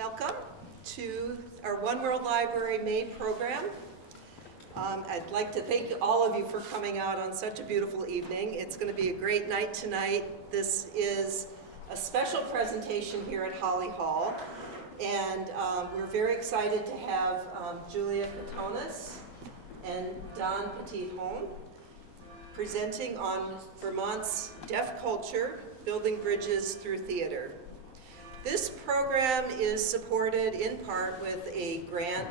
Welcome to our One World Library May program. I'd like to thank all of you for coming out on such a beautiful evening. It's going to be a great night tonight. This is a special presentation here at Holly Hall, and we're very excited to have Julia Katonis and Don Petithomme presenting on Vermont's deaf culture, building bridges through theater. This program is supported in part with a grant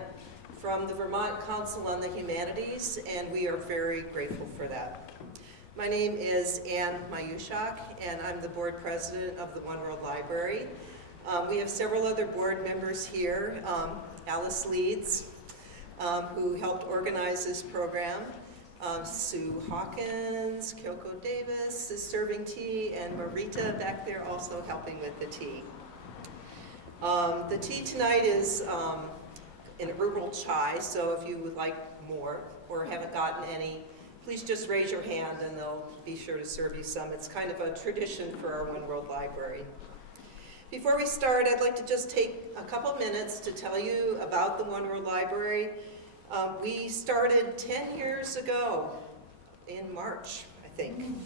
from the Vermont Council on the Humanities, and we are very grateful for that. My name is Ann Mayushak, and I'm the board president of the OneWorld Library. We have several other board members here. Alice Leeds, who helped organize this program. Sue Hawkins, Kyoko Davis is serving tea, and Marita back there also helping with the tea. The tea tonight is in herbal chai, so if you would like more or haven't gotten any, please just raise your hand and they'll be sure to serve you some. It's kind of a tradition for our One World Library. Before we start, I'd like to just take a couple minutes to tell you about the One World Library. We started 10 years ago in March, I think,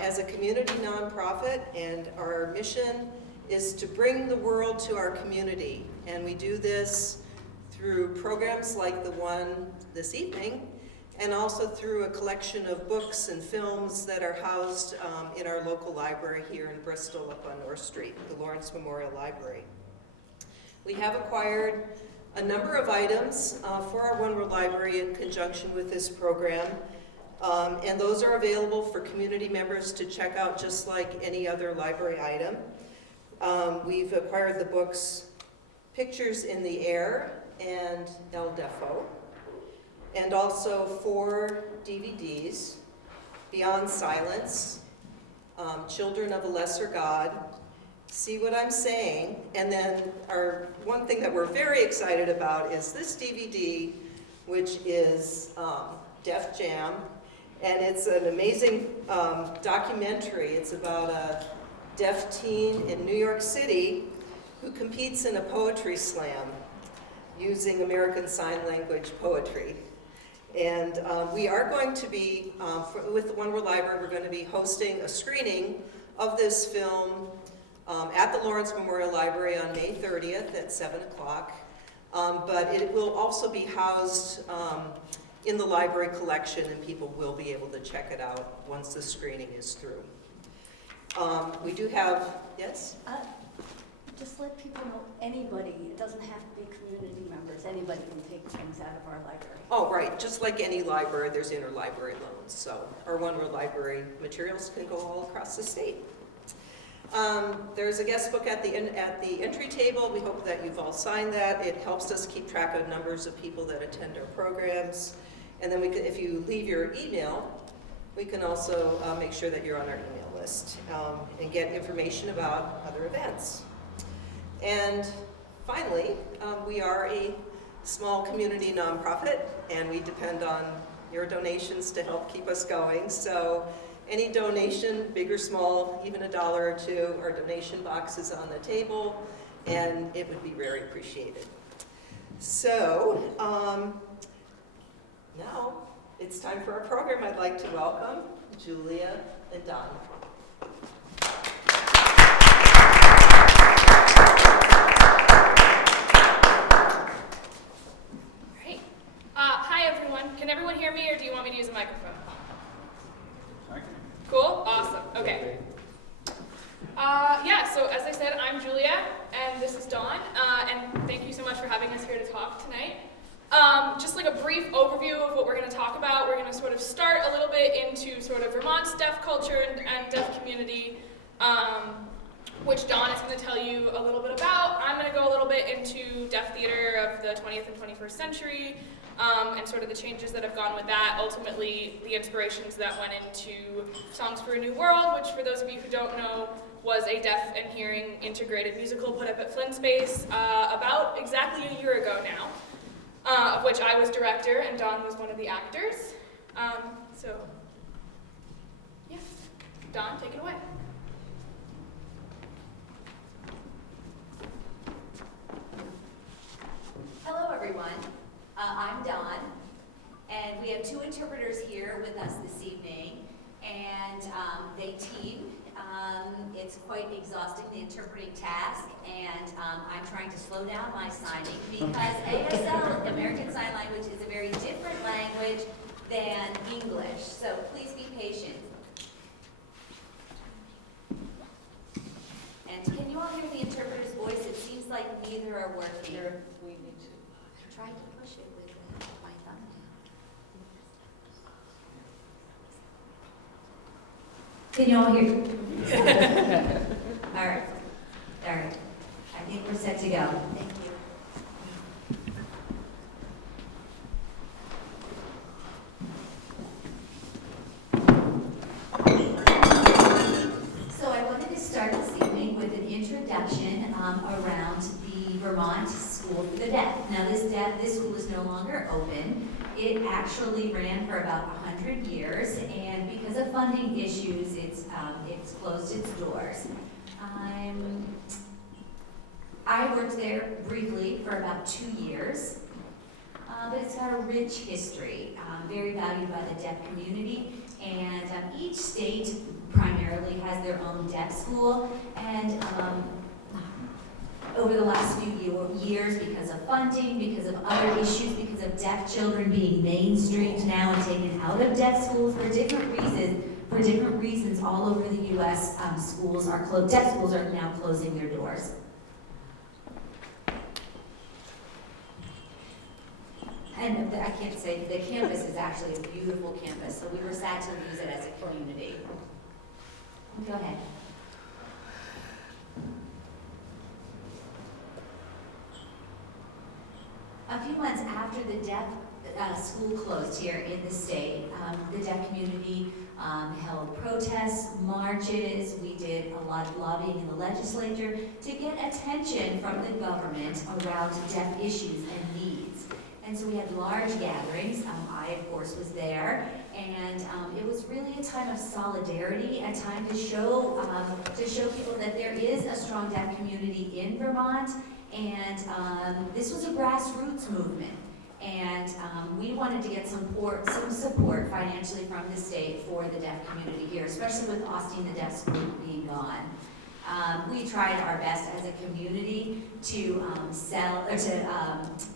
as a community nonprofit, and our mission is to bring the world to our community. And we do this through programs like the one this evening, and also through a collection of books and films that are housed in our local library here in Bristol up on North Street, the Lawrence Memorial Library. We have acquired a number of items for our One World Library in conjunction with this program, and those are available for community members to check out just like any other library item. We've acquired the books Pictures in the Air and El Defo, and also 4 DVDs, Beyond Silence, Children of a Lesser God, See What I'm Saying, and then our one thing that we're very excited about is this DVD, which is Def Jam, and it's an amazing documentary. It's about a deaf teen in New York City who competes in a poetry slam using American Sign Language poetry. And we are going to be, with the One World Library, we're going to be hosting a screening of this film at the Lawrence Memorial Library on May 30th at 7 o'clock. But it will also be housed in the library collection, and people will be able to check it out once the screening is through. We do have, yes? Just let people know, anybody, it doesn't have to be community members, anybody can take things out of our library. Oh, right, just like any library, there's interlibrary loans, so our One World Library materials can go all across the state. There's a guest book at the entry table. We hope that you've all signed that. It helps us keep track of numbers of people that attend our programs. And then if you leave your email, we can also make sure that you're on our email list and get information about other events. And finally, we are a small community nonprofit, and we depend on your donations to help keep us going. So any donation, big or small, even $1 or $2, our donation box is on the table, and it would be very appreciated. So now it's time for our program. I'd like to welcome Julia and Don. Great. Hi, everyone. Can everyone hear me, or do you want me to use a microphone? Cool? Awesome. Okay. Yeah, so as I said, I'm Julia, and this is Dawn, and thank you so much for having us here to talk tonight. Just like a brief overview of what we're going to talk about, we're going to sort of start a little bit into sort of Vermont's deaf culture and deaf community, which Dawn is going to tell you a little bit about. I'm going to go a little bit into deaf theater of the 20th and 21st century, and sort of the changes that have gone with that, ultimately the inspirations that went into Songs for a New World, which for those of you who don't know, was a deaf and hearing integrated musical put up at Flint Space about exactly a year ago now, of which I was director and Don was one of the actors. So, yeah, Don, take it away. I'm Dawn, and we have two interpreters here with us this evening, and they team. It's quite exhausting, the interpreting task, and I'm trying to slow down my signing because ASL, American Sign Language, is a very different language than English, so please be patient. And can you all hear the interpreter's voice? It seems like neither are working. We need to. I tried to push it with my thumb. Can you all hear? All right. All right. I think we're set to go. Thank you. So I wanted to start this evening with an introduction around the Vermont School for the Deaf. Now this school is no longer open. It actually ran for about 100 years, and because of funding issues, it's closed its doors. I worked there briefly for about 2 years, but it's got a rich history, very valued by the deaf community, and each state primarily has their own deaf school, and over the last few years, because of funding, because of other issues, because of deaf children being mainstreamed now and taken out of deaf schools for different reasons, all over the U.S. Deaf schools are now closing their doors. And I can't say, the campus is actually a beautiful campus, so we were sad to lose it as a community. Go ahead. A few months after the deaf school closed here in the state, the deaf community held protests, marches. We did a lot of lobbying in the legislature to get attention from the government around deaf issues and needs. And so we had large gatherings. I, of course, was there, and it was really a time of solidarity, a time to show people that there is a strong deaf community in Vermont. And this was a grassroots movement, and we wanted to get some support financially from the state for the deaf community here, especially with Austin, the deaf school, being gone. We tried our best as a community to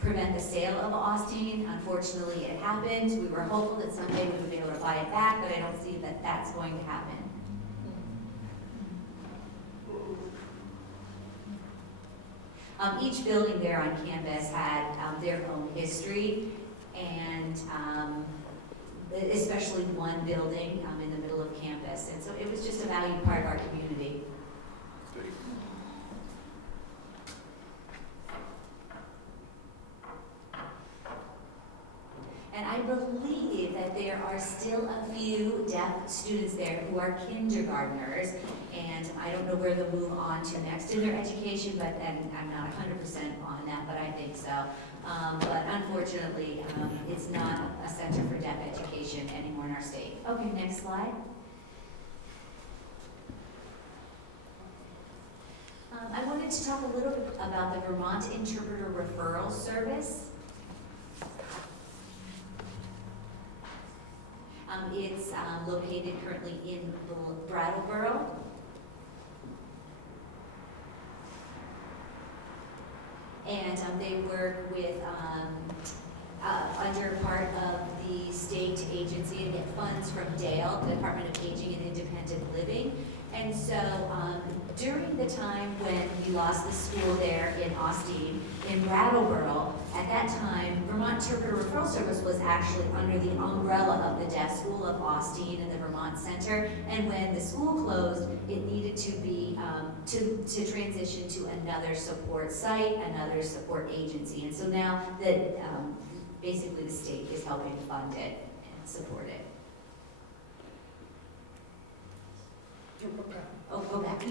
prevent the sale of Austin. Unfortunately, it happened. We were hopeful that someday we would be able to buy it back, but I don't see that that's going to happen. Each building there on campus had their own history, and especially one building in the middle of campus. And so it was just a valued part of our community. And I believe that there are still a few deaf students there who are kindergartners, and I don't know where they'll move on to next in their education, but then I'm not 100% on that, but I think so. But unfortunately, it's not a center for deaf education anymore in our state. Okay, next slide. I wanted to talk a little bit about the Vermont Interpreter Referral Service. It's located currently in Brattleboro. And they work with, under part of the state agency, and get funds from DALE, the Department of Aging and Independent Living. And so during the time when we lost the school there in Austin, in Brattleboro, at that time, Vermont Interpreter Referral Service was actually under the umbrella of the Deaf School of Austin and the Vermont Center. And when the school closed, it needed to be, to transition to another support site, another support agency. And so now that basically the state is helping fund it and support it. Oh, go back.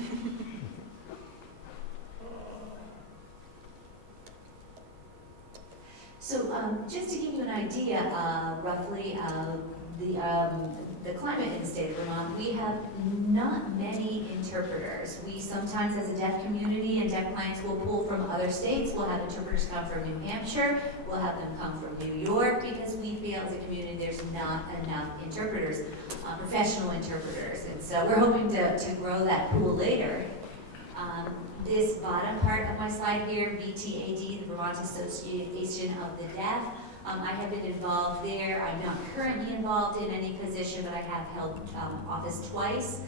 So just to give you an idea roughly of the the climate in the state of Vermont, we have not many interpreters. We sometimes, as a deaf community and deaf clients, will pull from other states. We'll have interpreters come from New Hampshire. We'll have them come from New York, because we feel as a community there's not enough interpreters, professional interpreters. And so we're hoping to grow that pool later. This bottom part of my slide here, VTAD, the Vermont Association of the Deaf, I have been involved there. I'm not currently involved in any position, but I have held office twice.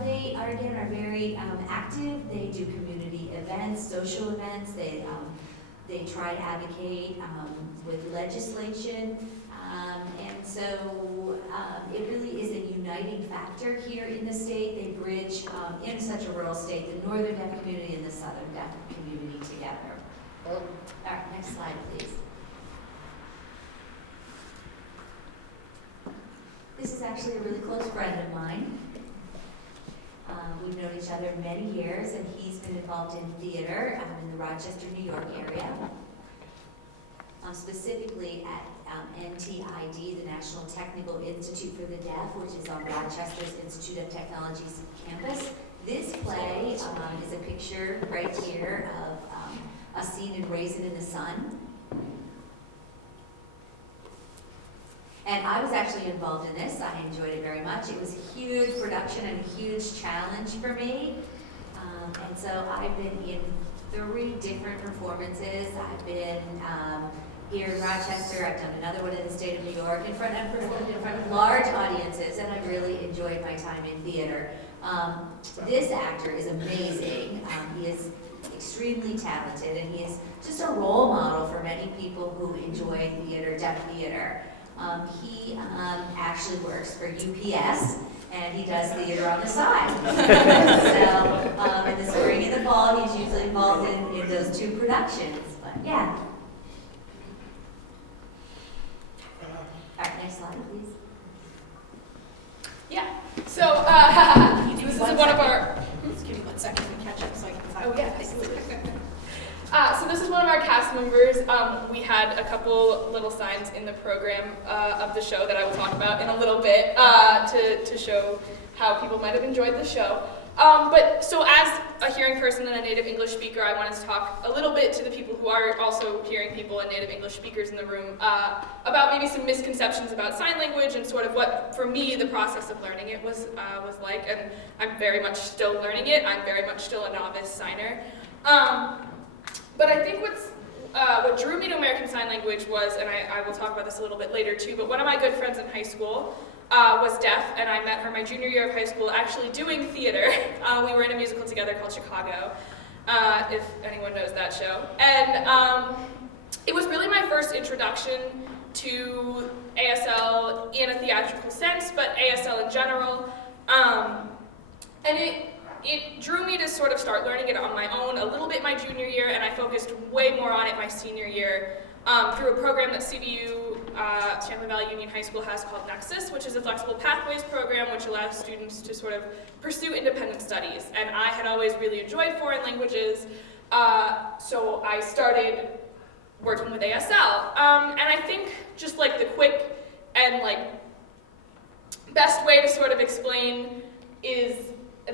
They are, again, are very active. They do community events, social events. They try to advocate with legislation. And so it really is a uniting factor here in the state. They bridge, in such a rural state, the northern deaf community and the southern deaf community together. All right, next slide, please. This is actually a really close friend of mine. We've known each other many years, and he's been involved in theater in the Rochester, New York area. Specifically at NTID, the National Technical Institute for the Deaf, which is on Rochester's Institute of Technology's campus. This play is a picture right here of a scene in Raisin in the Sun. And I was actually involved in this. I enjoyed it very much. It was a huge production and a huge challenge for me. And so I've been in 3 different performances. I've been here in Rochester. I've done another one in the state of New York. I've performed in front of large audiences, and I really enjoyed my time in theater. This actor is amazing. He is extremely talented, and he is just a role model for many people who enjoy theater, deaf theater. He actually works for UPS, and he does theater on the side. So in the spring and the fall, he's usually involved in those 2 productions. But yeah. All right, next slide, please. Yeah. So this is one of our. Just give me 1 second to catch up so I can talk. Oh yeah. So this is one of our cast members. We had a couple little signs in the program of the show that I will talk about in a little bit to show how people might have enjoyed the show. But so as a hearing person and a native English speaker, I wanted to talk a little bit to the people who are also hearing people and native English speakers in the room about maybe some misconceptions about sign language and sort of what, for me, the process of learning it was like. And I'm very much still learning it. I'm very much still a novice signer. But I think what drew me to American Sign Language was, and I will talk about this a little bit later too, but one of my good friends in high school was deaf, and I met her my junior year of high school actually doing theater. We were in a musical together called Chicago, if anyone knows that show. And it was really my first introduction to ASL in a theatrical sense, but ASL in general. And it drew me to sort of start learning it on my own a little bit my junior year, and I focused way more on it my senior year through a program that CVU, Champlain Valley Union High School, has called Nexus, which is a flexible pathways program which allows students to sort of pursue independent studies. And I had always really enjoyed foreign languages, so I started working with ASL. And I think just like the quick and like best way to sort of explain is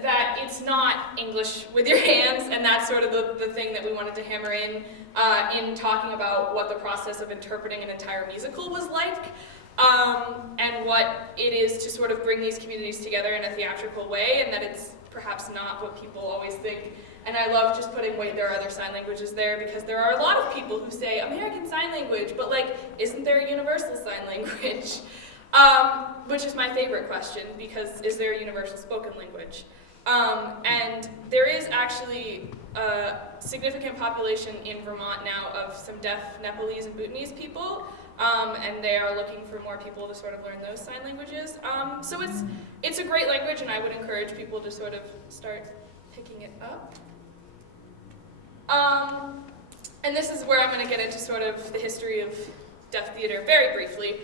that it's not English with your hands, and that's sort of the thing that we wanted to hammer in talking about what the process of interpreting an entire musical was like, and what it is to sort of bring these communities together in a theatrical way, and that it's perhaps not what people always think. And I love just putting, wait, there are other sign languages there, because there are a lot of people who say American Sign Language, but like, isn't there a universal sign language? Which is my favorite question, because is there a universal spoken language? And there is actually a significant population in Vermont now of some deaf Nepalese and Bhutanese people, and they are looking for more people to sort of learn those sign languages. So it's a great language, and I would encourage people to sort of start picking it up. And this is where I'm going to get into sort of the history of deaf theater very briefly,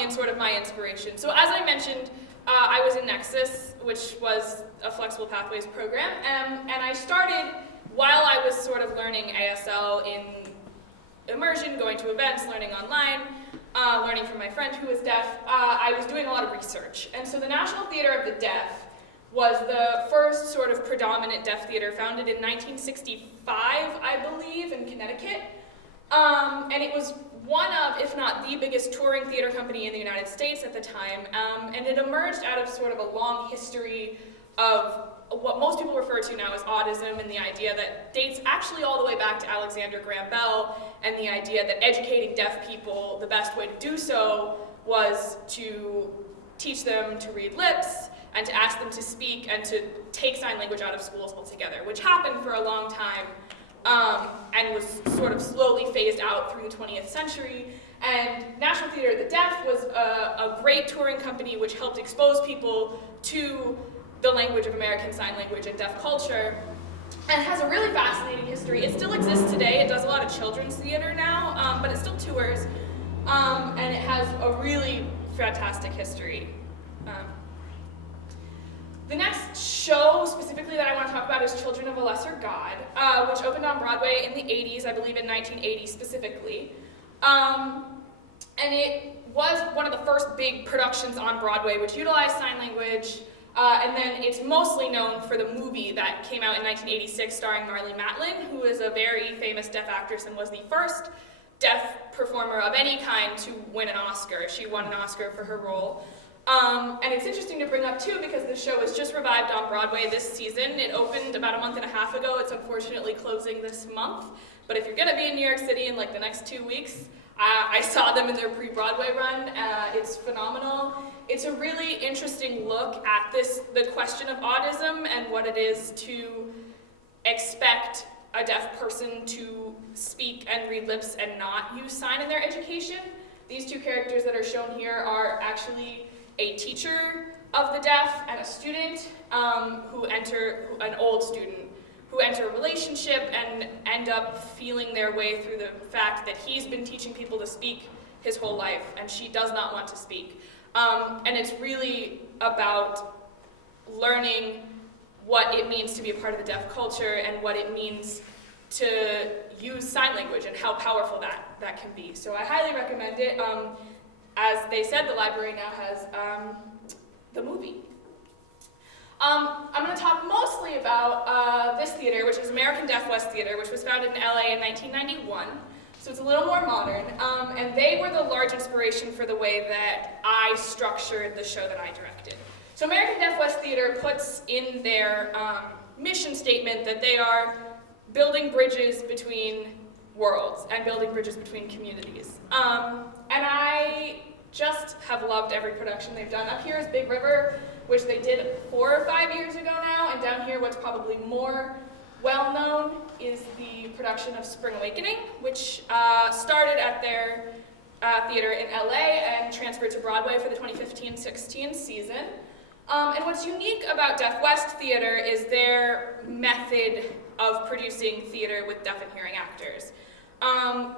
in sort of my inspiration. So as I mentioned, I was in Nexus, which was a flexible pathways program, and I started while I was sort of learning ASL in immersion, going to events, learning online. learning from my friend who was deaf, I was doing a lot of research. And so the National Theater of the Deaf was the first sort of predominant deaf theater, founded in 1965, I believe, in Connecticut. And it was one of, if not the biggest touring theater company in the United States at the time. And it emerged out of sort of a long history of what most people refer to now as autism, and the idea that dates actually all the way back to Alexander Graham Bell, and the idea that educating deaf people, the best way to do so was to teach them to read lips, and to ask them to speak, and to take sign language out of schools altogether, which happened for a long time, and was sort of slowly phased out through the 20th century. And National Theater of the Deaf was a great touring company which helped expose people to the language of American Sign Language and deaf culture, and has a really fascinating history. It still exists today. It does a lot of children's theater now, but it still tours, and it has a really fantastic history. The next show specifically that I want to talk about is Children of a Lesser God, which opened on Broadway in the 80s, I believe in 1980 specifically. And it was one of the first big productions on Broadway which utilized sign language. And then it's mostly known for the movie that came out in 1986 starring Marlee Matlin, who is a very famous deaf actress and was the first deaf performer of any kind to win an Oscar. She won an Oscar for her role. And it's interesting to bring up too because the show was just revived on Broadway this season. It opened about a month and a half ago. It's unfortunately closing this month. But if you're going to be in New York City in like the next 2 weeks, I saw them in their pre-Broadway run. It's phenomenal. It's a really interesting look at the question of autism and what it is to expect a deaf person to speak and read lips and not use sign in their education. These two characters that are shown here are actually a teacher of the deaf and a student an old student, who enter a relationship and end up feeling their way through the fact that he's been teaching people to speak his whole life and she does not want to speak. And it's really about learning what it means to be a part of the deaf culture and what it means to use sign language and how powerful that can be. So I highly recommend it. As they said, the library now has the movie. I'm going to talk mostly about this theater, which is American Deaf West Theater, which was founded in LA in 1991. So it's a little more modern, and they were the large inspiration for the way that I structured the show that I directed. So American Deaf West Theater puts in their mission statement that they are building bridges between worlds and building bridges between communities. And I just have loved every production they've done. Up here is Big River, which they did 4 or 5 years ago now, and down here what's probably more well-known is the production of Spring Awakening, which started at their theater in LA and transferred to Broadway for the 2015-16 season. And what's unique about Deaf West Theater is their method of producing theater with deaf and hearing actors.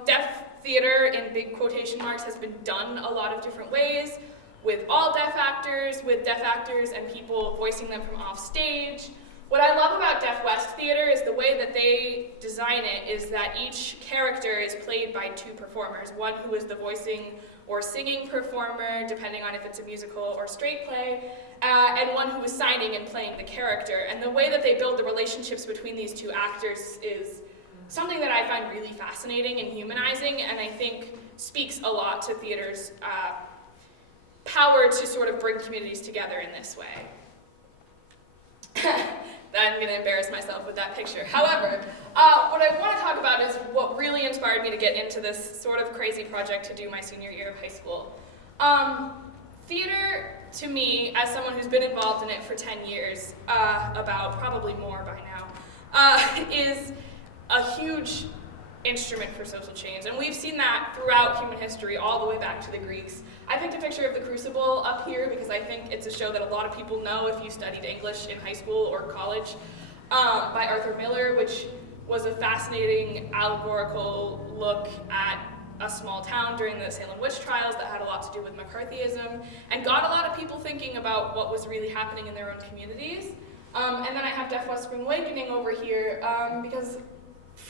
Deaf theater, in big quotation marks, has been done a lot of different ways, with all deaf actors, with deaf actors and people voicing them from off stage. What I love about Deaf West Theater is the way that they design it is that each character is played by 2 performers, one who is the voicing or singing performer, depending on if it's a musical or straight play, and one who is signing and playing the character. And the way that they build the relationships between these 2 actors is something that I find really fascinating and humanizing, and I think speaks a lot to theater's power to sort of bring communities together in this way. I'm going to embarrass myself with that picture. However, what I want to talk about is what really inspired me to get into this sort of crazy project to do my senior year of high school. Theater, to me, as someone who's been involved in it for 10 years, about probably more by now, is a huge instrument for social change. And we've seen that throughout human history, all the way back to the Greeks. I picked a picture of The Crucible up here because I think it's a show that a lot of people know if you studied English in high school or college, by Arthur Miller, which was a fascinating allegorical look at a small town during the Salem witch trials that had a lot to do with McCarthyism and got a lot of people thinking about what was really happening in their own communities. And then I have Deaf West Spring Awakening over here because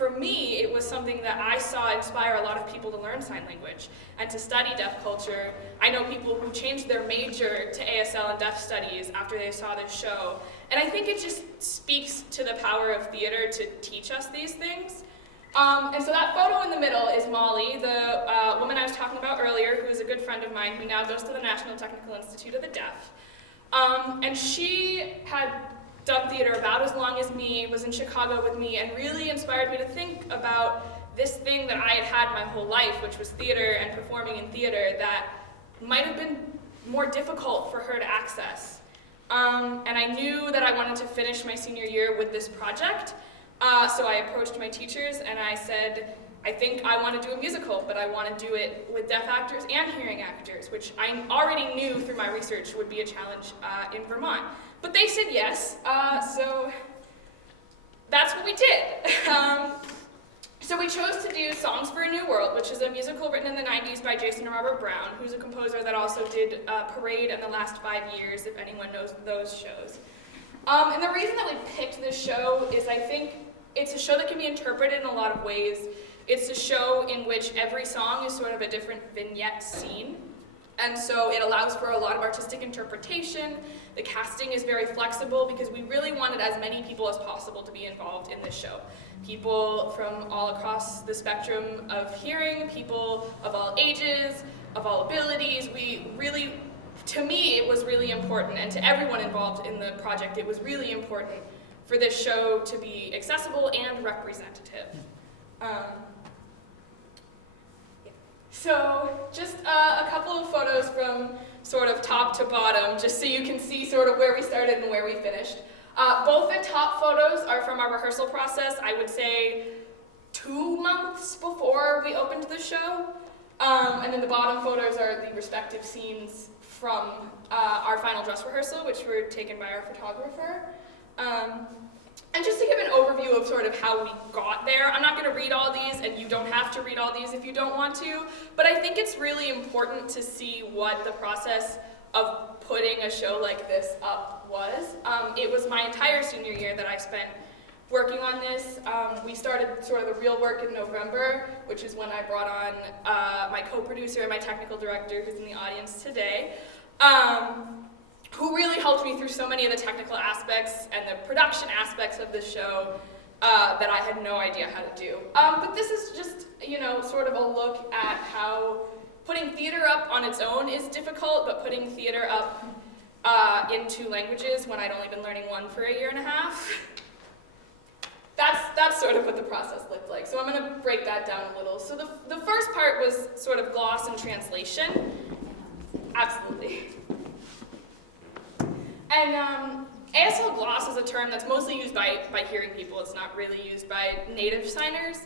for me, it was something that I saw inspire a lot of people to learn sign language and to study deaf culture. I know people who changed their major to ASL and deaf studies after they saw this show. And I think it just speaks to the power of theater to teach us these things. And so that photo in the middle is Molly, the woman I was talking about earlier, who is a good friend of mine who now goes to the National Technical Institute of the Deaf. And she had done theater about as long as me, was in Chicago with me, and really inspired me to think about this thing that I had had my whole life, which was theater and performing in theater, that might have been more difficult for her to access. And I knew that I wanted to finish my senior year with this project, so I approached my teachers and I said, I think I want to do a musical, but I want to do it with deaf actors and hearing actors, which I already knew through my research would be a challenge in Vermont. But they said yes, so that's what we did. So we chose to do Songs for a New World, which is a musical written in the 90s by Jason and Robert Brown, who's a composer that also did Parade and The Last 5 Years, if anyone knows those shows. And the reason that we picked this show is I think it's a show that can be interpreted in a lot of ways. It's a show in which every song is sort of a different vignette scene. And so it allows for a lot of artistic interpretation. The casting is very flexible because we really wanted as many people as possible to be involved in this show. People from all across the spectrum of hearing, people of all ages, of all abilities. We really, to me, it was really important, and to everyone involved in the project, it was really important for this show to be accessible and representative. So just a couple of photos from sort of top to bottom, just so you can see sort of where we started and where we finished. Both the top photos are from our rehearsal process, I would say 2 months before we opened the show. And then the bottom photos are the respective scenes from our final dress rehearsal, which were taken by our photographer. And just to give an overview of sort of how we got there, I'm not going to read all these, and you don't have to read all these if you don't want to, but I think it's really important to see what the process of putting a show like this up was. It was my entire senior year that I spent working on this. We started sort of the real work in November, which is when I brought on my co-producer and my technical director, who's in the audience today. Who really helped me through so many of the technical aspects and the production aspects of the show that I had no idea how to do. But this is just, you know, sort of a look at how putting theater up on its own is difficult, but putting theater up in 2 languages when I'd only been learning one for a year and a half, that's sort of what the process looked like. So I'm going to break that down a little. So the first part was sort of gloss and translation. Absolutely. And Asl Gloss is a term that's mostly used by hearing people. It's not really used by native signers.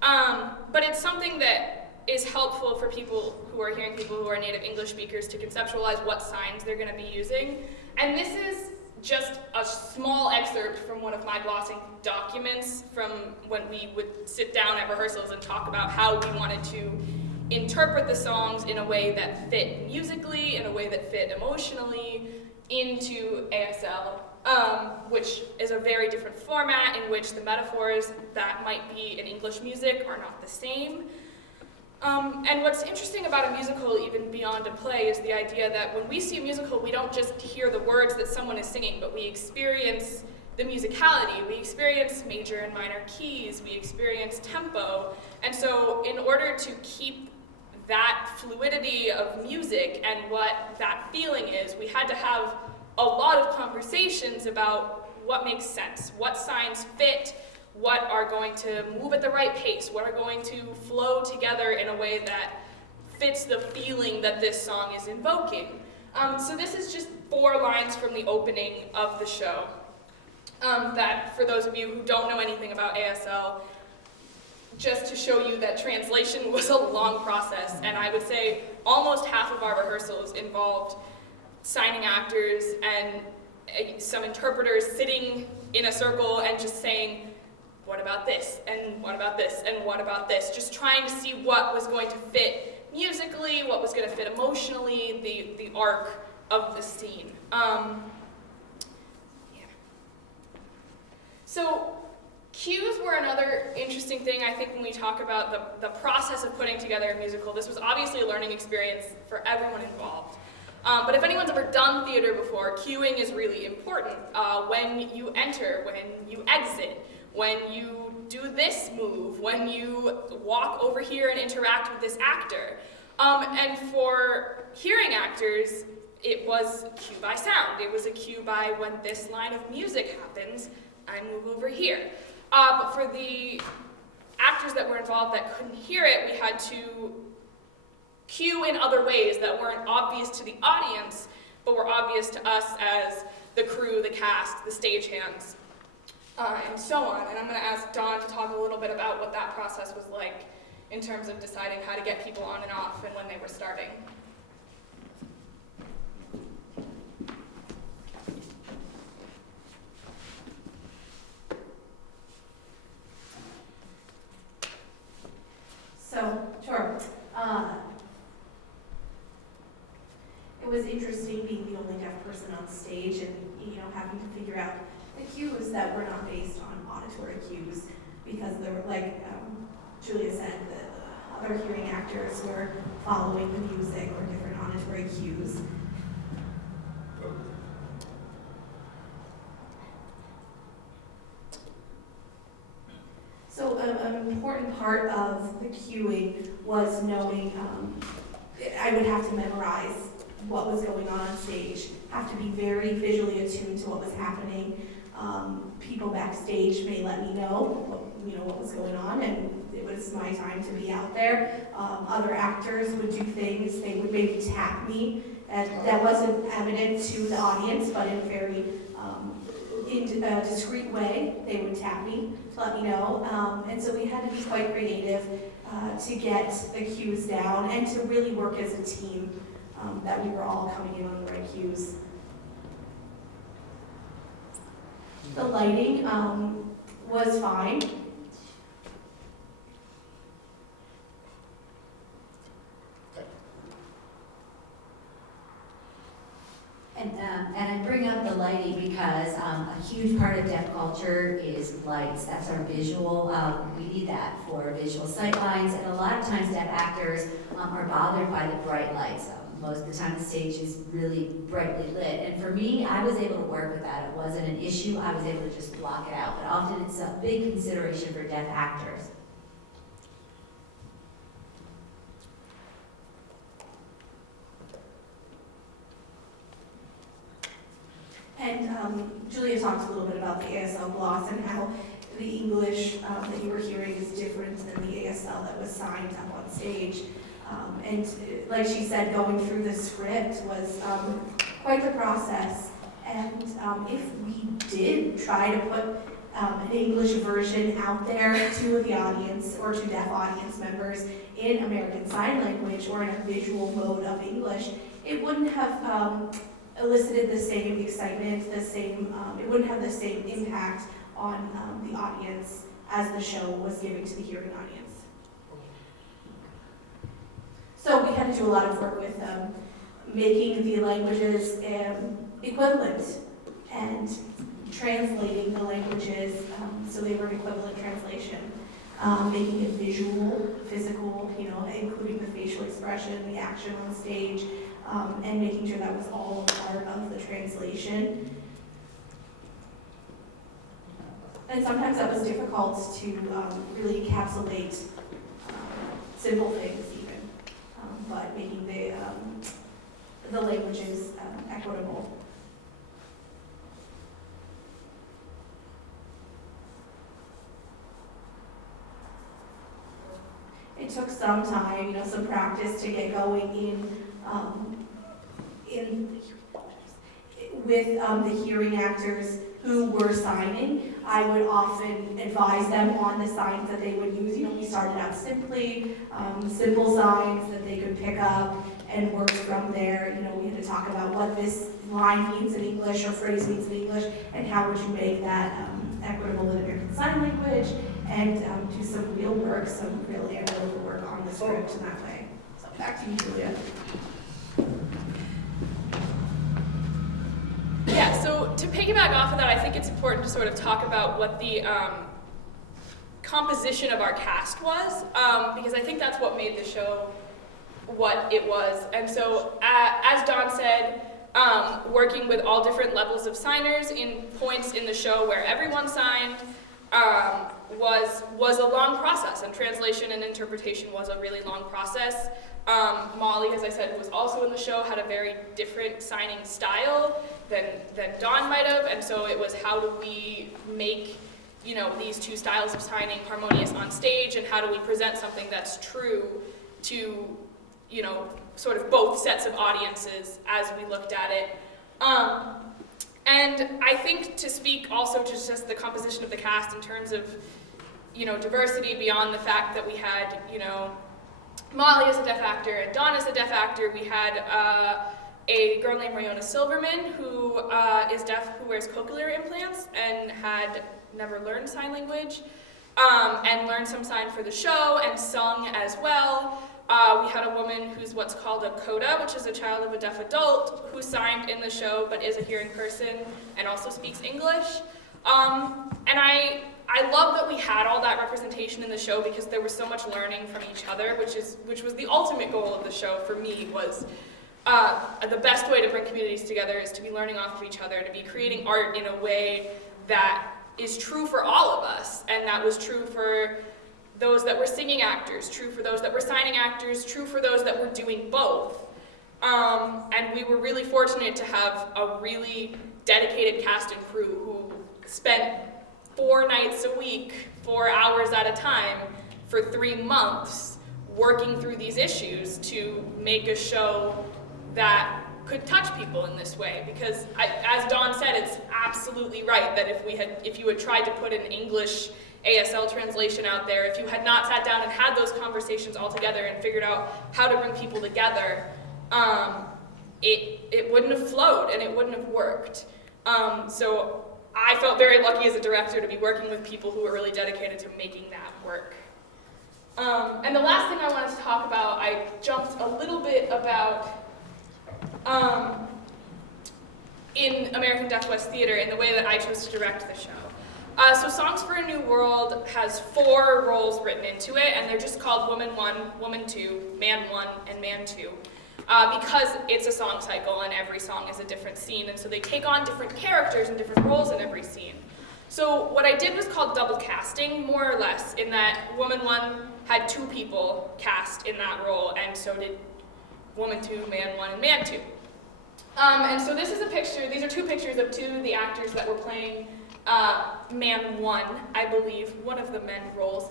But it's something that is helpful for people who are hearing people who are native English speakers to conceptualize what signs they're going to be using. And this is just a small excerpt from one of my glossing documents from when we would sit down at rehearsals and talk about how we wanted to interpret the songs in a way that fit musically, in a way that fit emotionally, into ASL, which is a very different format in which the metaphors that might be in English music are not the same. And what's interesting about a musical, even beyond a play, is the idea that when we see a musical, we don't just hear the words that someone is singing, but we experience the musicality. We experience major and minor keys. We experience tempo. And so in order to keep that fluidity of music and what that feeling is, we had to have a lot of conversations about what makes sense, what signs fit, what are going to move at the right pace, what are going to flow together in a way that fits the feeling that this song is invoking. So this is just 4 lines from the opening of the show that, for those of you who don't know anything about ASL, just to show you that translation was a long process, and I would say almost half of our rehearsals involved signing actors and some interpreters sitting in a circle and just saying, what about this, and what about this, and what about this, just trying to see what was going to fit musically, what was going to fit emotionally, the arc of the scene. So Cues were another interesting thing, I think, when we talk about the process of putting together a musical. This was obviously a learning experience for everyone involved. But if anyone's ever done theater before, cueing is really important. When you enter, when you exit, when you do this move, when you walk over here and interact with this actor. And for hearing actors, it was cue by sound. It was a cue by when this line of music happens, I move over here. But for the actors that were involved that couldn't hear it, we had to cue in other ways that weren't obvious to the audience, but were obvious to us as the crew, the cast, the stagehands, and so on. And I'm going to ask Dawn to talk a little bit about what that process was like in terms of deciding how to get people on and off and when they were starting. So, sure. It was interesting being the only deaf person on stage and, having to figure out the cues that were not based on auditory cues, because there were, like Julia said, the other hearing actors were following the music or different auditory cues. So an important part of the cueing was knowing, I would have to memorize what was going on stage, have to be very visually attuned to what was happening. People backstage may let me know what was going on, and it was my time to be out there. Other actors would do things, they would maybe tap me, and that wasn't evident to the audience, but in a very in a discreet way, they would tap me to let me know. And so we had to be quite creative to get the cues down and to really work as a team, that we were all coming in on the right cues. The lighting was fine. And I bring up the lighting because a huge part of deaf culture is lights. That's our visual. We need that for visual sight lines, and a lot of times deaf actors are bothered by the bright lights. Most of the time the stage is really brightly lit, and for me, I was able to work with that. It wasn't an issue. I was able to just block it out, but often it's a big consideration for deaf actors. And Julia talked a little bit about the Asl Gloss and how the English that you were hearing is different than the ASL that was signed up on stage. And like she said, going through the script was quite the process. And if we did try to put an English version out there to the audience or to deaf audience members in American Sign Language or in a visual mode of English, it wouldn't have elicited the same excitement, it wouldn't have the same impact on the audience as the show was giving to the hearing audience. So we had to do a lot of work with making the languages equivalent and translating the languages so they were equivalent translation. Making it visual, physical, including the facial expression, the action on stage, and making sure that was all part of the translation. And sometimes that was difficult to really encapsulate simple things even, but making the languages equitable. It took some time, some practice to get going with the hearing actors who were signing. I would often advise them on the signs that they would use. We started out simply, simple signs that they could pick up and work from there. We had to talk about what this line means in English or phrase means in English, and how would you make that equitable in American Sign Language, and do some real work, some real analytical work on the script in that way. So back to you, Julia. Yeah, so to piggyback off of that, I think it's important to sort of talk about what the composition of our cast was, because I think that's what made the show what it was. And so, as Dawn said, working with all different levels of signers in points in the show where everyone signed was a long process, and translation and interpretation was a really long process. Molly, as I said, who was also in the show, had a very different signing style than Dawn might have, and so it was how do we make, you know, these two styles of signing harmonious on stage, and how do we present something that's true to, you know, sort of both sets of audiences as we looked at it. And I think to speak also to just the composition of the cast in terms of, you know, diversity beyond the fact that we had, you know, Molly is a deaf actor and Dawn is a deaf actor. We had a girl named Rayona Silverman who is deaf, who wears cochlear implants and had never learned sign language, and learned some sign for the show and sung as well. We had a woman who's what's called a CODA, which is a child of a deaf adult, who signed in the show but is a hearing person and also speaks English. And I love that we had all that representation in the show because there was so much learning from each other, which was the ultimate goal of the show for me. Was the best way to bring communities together is to be learning off of each other, to be creating art in a way that is true for all of us, and that was true for those that were singing actors, true for those that were signing actors, true for those that were doing both. And we were really fortunate to have a really dedicated cast and crew who spent 4 nights a week, 4 hours at a time, for 3 months, working through these issues to make a show that could touch people in this way. Because as Dawn said, it's absolutely right that if you had tried to put an English ASL translation out there, if you had not sat down and had those conversations all together and figured out how to bring people together, it wouldn't have flowed and it wouldn't have worked. So I felt very lucky as a director to be working with people who were really dedicated to making that work. And the last thing I wanted to talk about, I jumped a little bit about in American Deaf West Theater in the way that I chose to direct the show. So Songs for a New World has 4 roles written into it, and they're just called Woman 1, Woman 2, Man 1, and Man 2. Because it's a song cycle and every song is a different scene, and so they take on different characters and different roles in every scene. So what I did was called double casting, more or less, in that Woman 1 had 2 people cast in that role, and so did Woman 2, Man 1, and Man 2. And so this is a picture, these are 2 pictures of 2 of the actors that were playing Man 1, I believe, one of the men roles.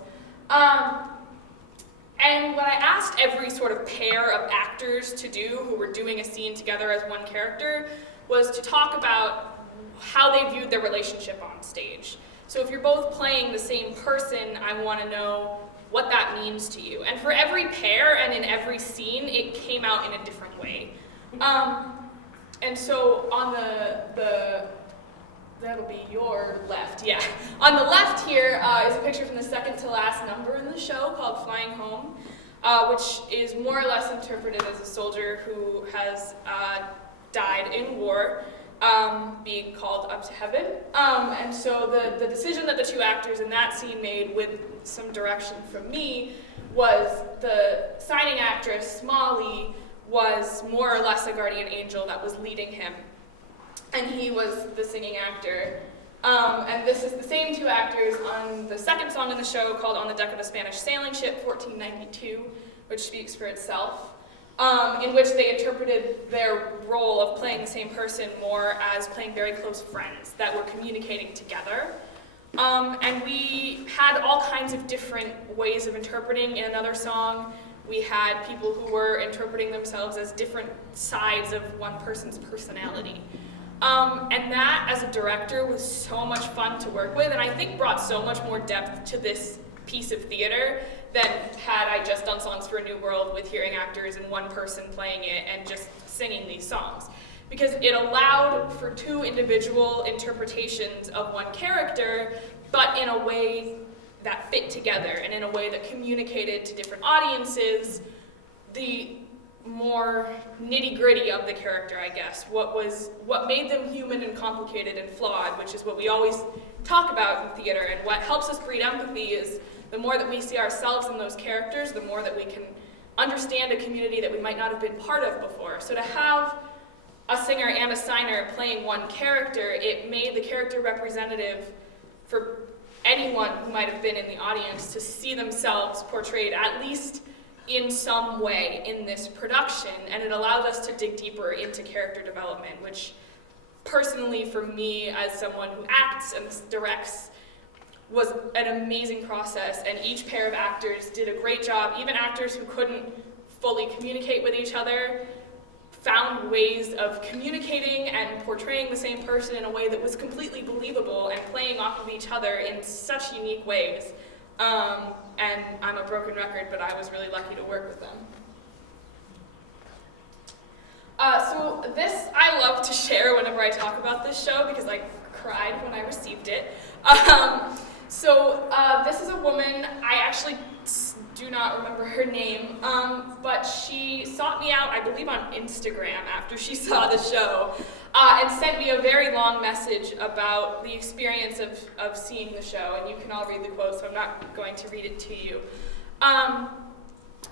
And what I asked every sort of pair of actors to do who were doing a scene together as one character was to talk about how they viewed their relationship on stage. So if you're both playing the same person, I want to know what that means to you. And for every pair and in every scene, it came out in a different way. And so on that'll be your left, yeah. On the left here is a picture from the second to last number in the show called Flying Home, which is more or less interpreted as a soldier who has died in war, being called up to heaven. And so the decision that the 2 actors in that scene made with some direction from me was the signing actress, Molly, was more or less a guardian angel that was leading him. And he was the singing actor. And this is the same 2 actors on the second song in the show called On the Deck of a Spanish Sailing Ship, 1492, which speaks for itself, in which they interpreted their role of playing the same person more as playing very close friends that were communicating together. And we had all kinds of different ways of interpreting in another song. We had people who were interpreting themselves as different sides of one person's personality. And that, as a director, was so much fun to work with, and I think brought so much more depth to this piece of theater than had I just done Songs for a New World with hearing actors and one person playing it and just singing these songs. Because it allowed for 2 individual interpretations of one character, but in a way that fit together and in a way that communicated to different audiences the more nitty-gritty of the character, I guess. What made them human and complicated and flawed, which is what we always talk about in theater. And what helps us breed empathy is the more that we see ourselves in those characters, the more that we can understand a community that we might not have been part of before. So to have a singer and a signer playing one character, it made the character representative for anyone who might have been in the audience to see themselves portrayed at least in some way in this production, and it allowed us to dig deeper into character development, which personally for me as someone who acts and directs was an amazing process, and each pair of actors did a great job. Even actors who couldn't fully communicate with each other found ways of communicating and portraying the same person in a way that was completely believable and playing off of each other in such unique ways. And I'm a broken record, but I was really lucky to work with them. So this I love to share whenever I talk about this show because I cried when I received it. This is a woman, I actually do not remember her name, but she sought me out, I believe on Instagram after she saw the show, and sent me a very long message about the experience of seeing the show, and you can all read the quote, so I'm not going to read it to you.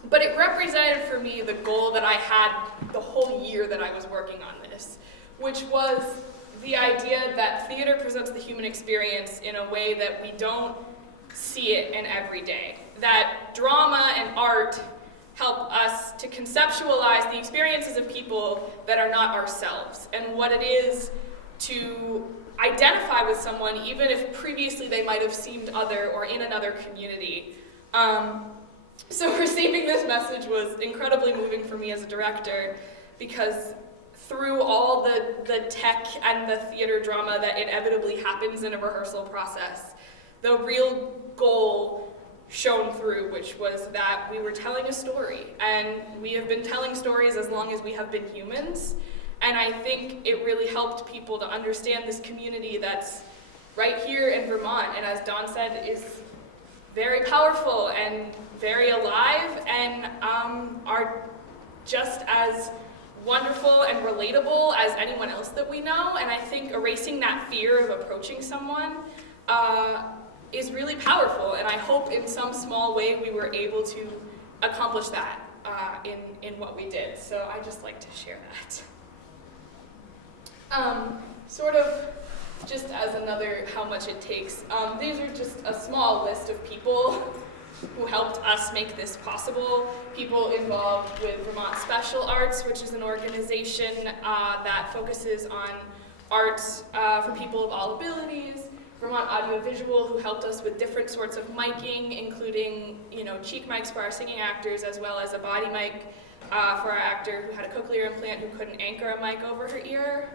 But it represented for me the goal that I had the whole year that I was working on this, which was the idea that theater presents the human experience in a way that we don't see it in every day. That drama and art help us to conceptualize the experiences of people that are not ourselves and what it is to identify with someone even if previously they might have seemed other or in another community. So receiving this message was incredibly moving for me as a director because through all the tech and the theater drama that inevitably happens in a rehearsal process, the real goal shone through, which was that we were telling a story, and we have been telling stories as long as we have been humans, and I think it really helped people to understand this community that's right here in Vermont, and as Dawn said, is very powerful and very alive, and are just as wonderful and relatable as anyone else that we know, and I think erasing that fear of approaching someone is really powerful, and I hope in some small way we were able to accomplish that in what we did. So I just like to share that. Sort of just as another how much it takes, these are just a small list of people who helped us make this possible. People involved with Vermont Special Arts, which is an organization that focuses on arts for people of all abilities. Vermont Audiovisual, who helped us with different sorts of miking, including, cheek mics for our singing actors, as well as a body mic for our actor who had a cochlear implant who couldn't anchor a mic over her ear.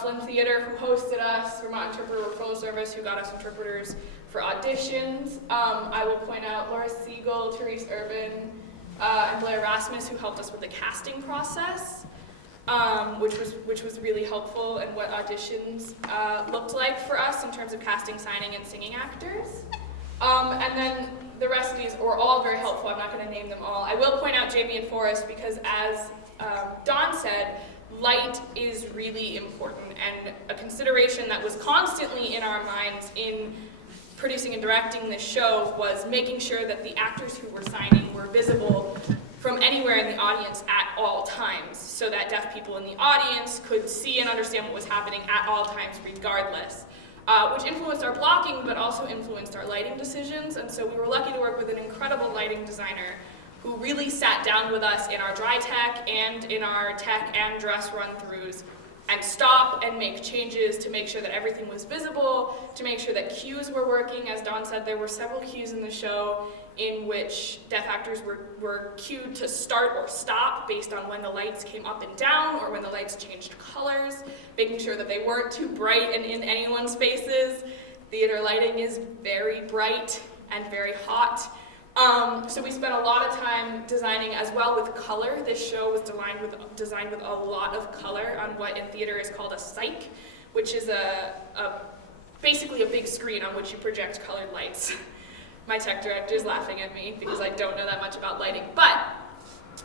Flynn Theater, who hosted us. Vermont Interpreter Referral Service, who got us interpreters for auditions. I will point out Laura Siegel, Therese Urban, and Blair Rasmus, who helped us with the casting process. Which was really helpful and what auditions looked like for us in terms of casting, signing, and singing actors. And then the rest of these were all very helpful. I'm not going to name them all. I will point out Jamie and Forrest because, as Dawn said, light is really important, and a consideration that was constantly in our minds in producing and directing this show was making sure that the actors who were signing were visible from anywhere in the audience at all times, so that deaf people in the audience could see and understand what was happening at all times regardless, which influenced our blocking but also influenced our lighting decisions. And so we were lucky to work with an incredible lighting designer who really sat down with us in our dry tech and in our tech and dress run-throughs and stop and make changes to make sure that everything was visible, to make sure that cues were working. As Dawn said, there were several cues in the show in which deaf actors were cued to start or stop based on when the lights came up and down or when the lights changed colors, making sure that they weren't too bright and in anyone's faces. Theater lighting is very bright and very hot. So we spent a lot of time designing as well with color. This show was designed with a lot of color on what in theater is called a cyc, which is basically a big screen on which you project colored lights. My tech director is laughing at me because I don't know that much about lighting, but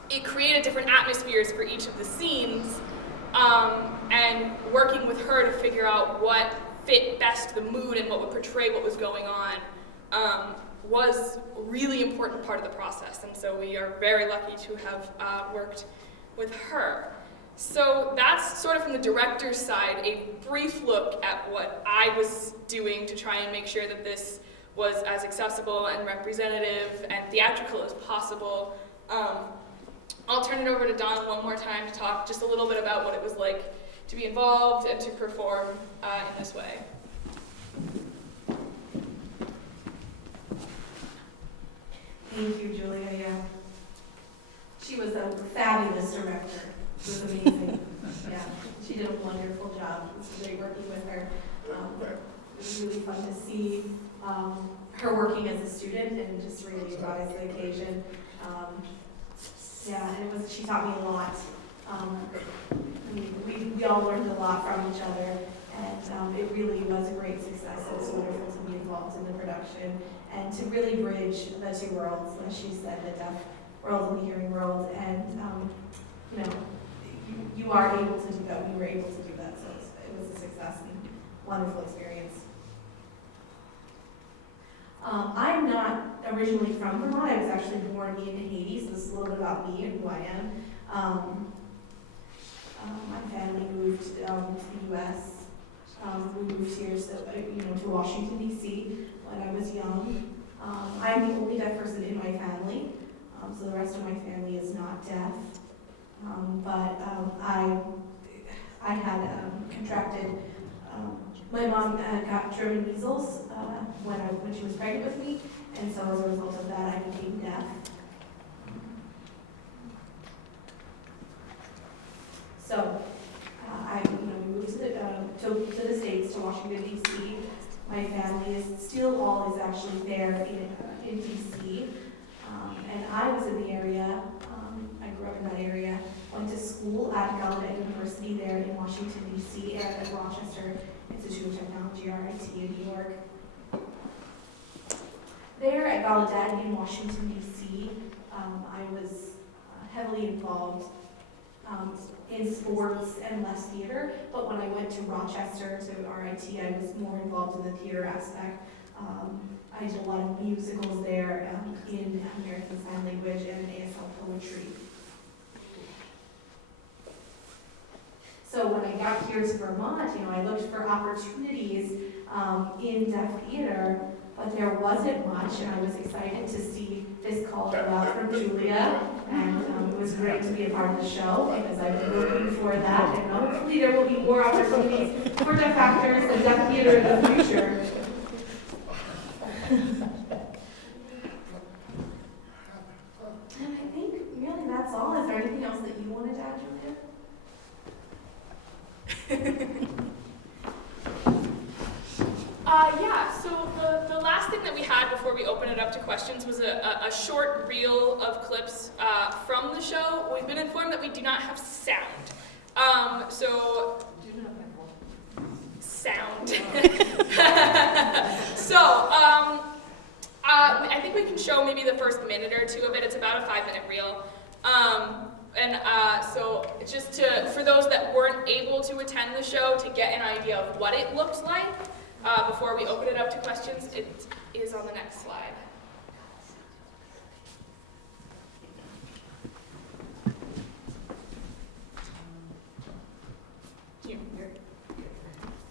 it created different atmospheres for each of the scenes, and working with her to figure out what fit best the mood and what would portray what was going on was a really important part of the process. And so we are very lucky to have worked with her. So that's sort of from the director's side, a brief look at what I was doing to try and make sure that this was as accessible and representative and theatrical as possible. I'll turn it over to Don one more time to talk just a little bit about what it was like to be involved and to perform in this way. Thank you, Julia. Yeah. She was a fabulous director. It was amazing. Yeah, she did a wonderful job. It was great working with her. It was really fun to see her working as a student and just really rise to the occasion. Yeah, and she taught me a lot. We all learned a lot from each other, and it really was a great success. It was wonderful to be involved in the production and to really bridge the two worlds, as she said, the deaf world and the hearing world. And you know, you are able to do that. We were able to do that, so it was a success and wonderful experience. I'm not originally from Vermont. I was actually born in Haiti, so this is a little bit about me and who I am. My family moved to the U.S. We moved here to Washington, D.C. when I was young. I'm the only deaf person in my family, so the rest of my family is not deaf. But I had contracted. My mom got German measles when she was pregnant with me, and so as a result of that, I became deaf. So I moved to the States, to Washington, D.C. My family is still all is actually there in D.C. And I was in the area. I grew up in that area. Went to school at Gallaudet University there in Washington, D.C. and at Rochester Institute of Technology, RIT, in New York. There at Gallaudet in Washington, D.C., I was heavily involved in sports and less theater, but when I went to Rochester to RIT, I was more involved in the theater aspect. I did a lot of musicals there in American Sign Language and ASL poetry. So when I got here to Vermont, I looked for opportunities in deaf theater, but there wasn't much, and I was excited to see this call go out from Julia, and it was great to be a part of the show because I've been looking for that, and hopefully there will be more opportunities for deaf actors and deaf theater in the future. And I think really that's all. Is there anything else that you wanted to add, Julia? Yeah, so the last thing that we had before we open it up to questions was a short reel of clips from the show. We've been informed that we do not have sound. Sound. I think we can show maybe the first minute or two of it. It's about a 5-minute reel. So just for those that weren't able to attend the show to get an idea of what it looks like, before we open it up to questions, it is on the next slide.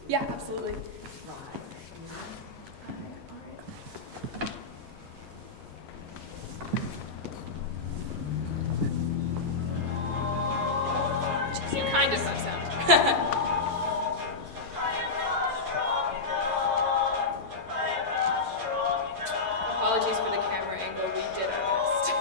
Yeah, absolutely. You kind of have sound. Apologies for the camera angle, we did our best.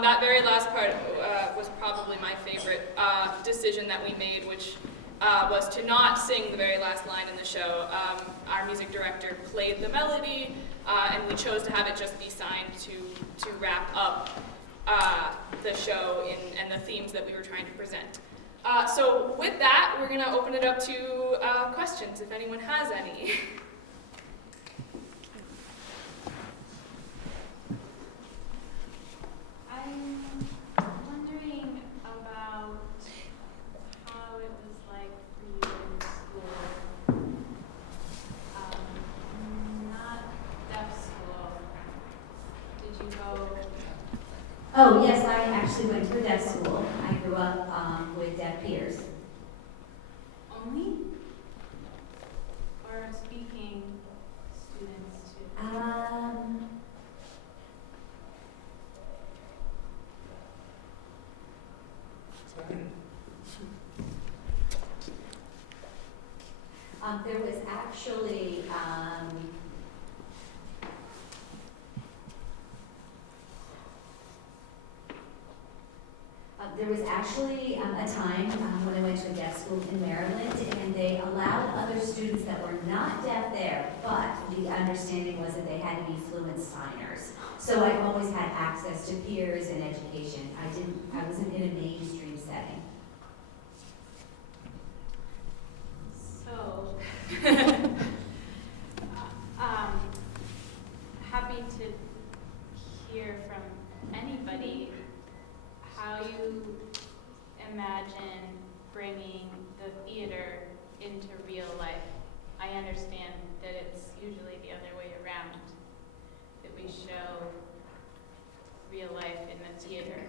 That very last part was probably my favorite decision that we made, which was to not sing the very last line in the show. Our music director played the melody, and we chose to have it just be signed to wrap up the show and the themes that we were trying to present. So with that, we're going to open it up to questions, if anyone has any. I'm wondering about how it was like for you in school. Not deaf school. Did you go? Oh, yes, I actually went to a deaf school. I grew up with deaf peers. Only? Or speaking students too? There was actually, There was actually a time when I went to a deaf school in Maryland, and they allowed other students that were not deaf there, but the understanding was that they had to be fluent signers. So I always had access to peers and education. I wasn't in a mainstream setting. So, happy to hear from anybody how you imagine bringing the theater into real life. I understand that it's usually the other way around, that we show real life in the theater.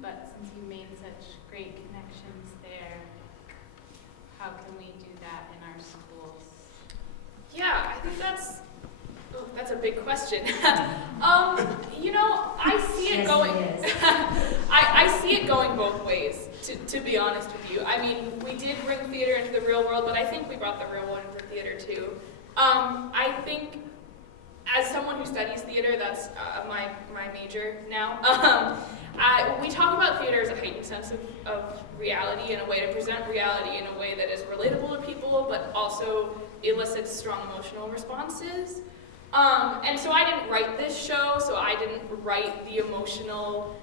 But since you made such great connections there, how can we do that in our schools? Yeah, I think that's a big question. You know, I see it Yes, going. it is. I see it going both ways. To be honest with you, I mean, we did bring theater into the real world, but I think we brought the real world into theater too. I think, as someone who studies theater, that's my major now. We talk about theater as a heightened sense of reality, and a way to present reality in a way that is relatable to people, but also elicits strong emotional responses. And so I didn't write this show, so I didn't write the emotional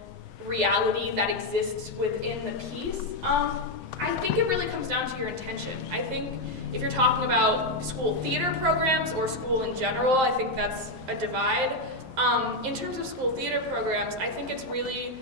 reality that exists within the piece. I think it really comes down to your intention. I think if you're talking about school theater programs or school in general, I think that's a divide. In terms of school theater programs, I think it's really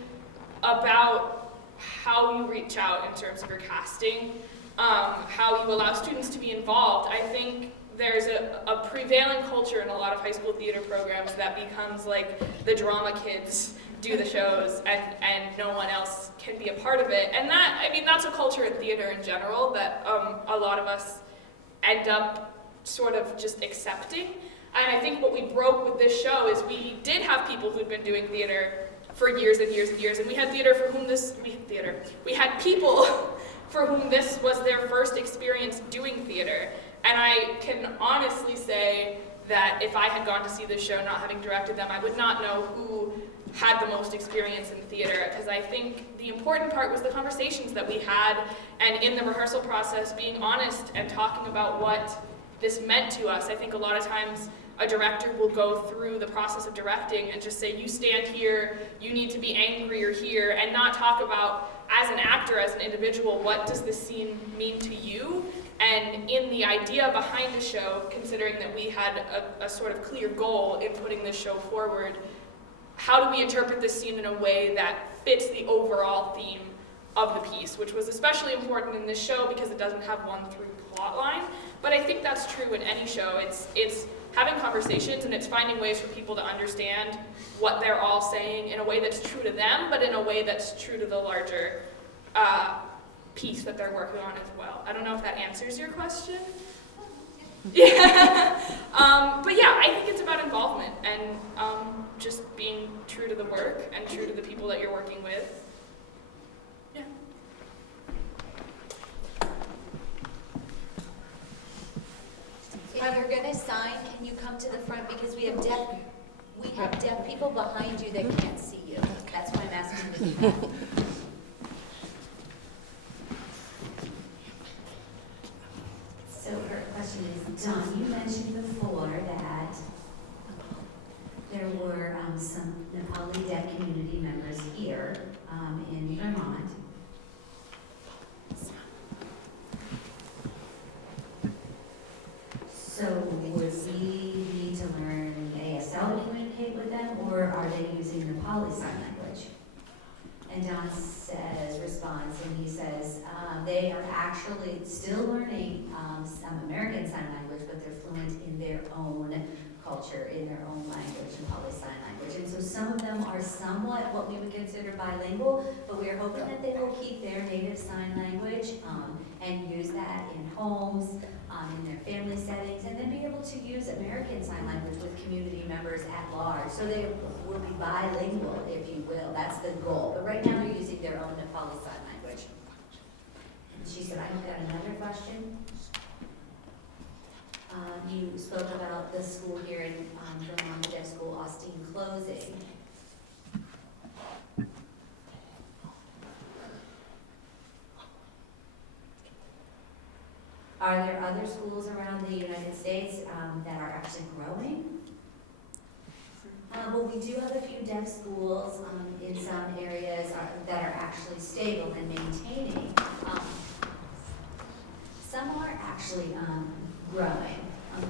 about how you reach out in terms of your casting, how you allow students to be involved. I think there's a prevailing culture in a lot of high school theater programs that becomes like the drama kids do the shows and no one else can be a part of it. And that, I mean, that's a culture in theater in general that a lot of us end up sort of just accepting. And I think what we broke with this show is we did have people who'd been doing theater for years and years and years, and we had people for whom this was their first experience doing theater. And I can honestly say that if I had gone to see this show not having directed them, I would not know who had the most experience in theater, because I think the important part was the conversations that we had, and in the rehearsal process being honest and talking about what this meant to us. I think a lot of times a director will go through the process of directing and just say, you stand here, you need to be angrier here, and not talk about, as an actor, as an individual, what does this scene mean to you? And in the idea behind the show, considering that we had a sort of clear goal in putting this show forward, how do we interpret this scene in a way that fits the overall theme of the piece, which was especially important in this show because it doesn't have one through plot line. But I think that's true in any show. It's having conversations, and it's finding ways for people to understand what they're all saying in a way that's true to them, but in a way that's true to the larger piece that they're working on as well. I don't know if that answers your question. Yeah. But yeah, I think it's about involvement and just being true to the work and true to the people that you're working with. Yeah. If you're gonna sign, can you come to the front, because we have deaf people behind you that can't see you. That's why I'm asking you. So her question is, Don, you mentioned before that there were some Nepali deaf community members here in Vermont. So would we need to learn ASL to communicate with them, or are they using Nepali Sign Language? And Don responds, and he says, they are actually still learning some American Sign Language, but they're fluent in their own culture, in their own language, Nepali Sign Language. And so some of them are somewhat what we would consider bilingual, but we are hoping that they will keep their native sign language and use that in homes, in their family settings, and then be able to use American Sign Language with community members at large. So they will be bilingual, if you will. That's the goal. But right now they're using their own Nepali Sign Language. And she said, I've got another question. You spoke about the school here in Vermont, the deaf school, Austin, closing. Are there other schools around the United States that are actually growing? Well, we do have a few deaf schools in some areas that are actually stable and maintaining. Some are actually growing.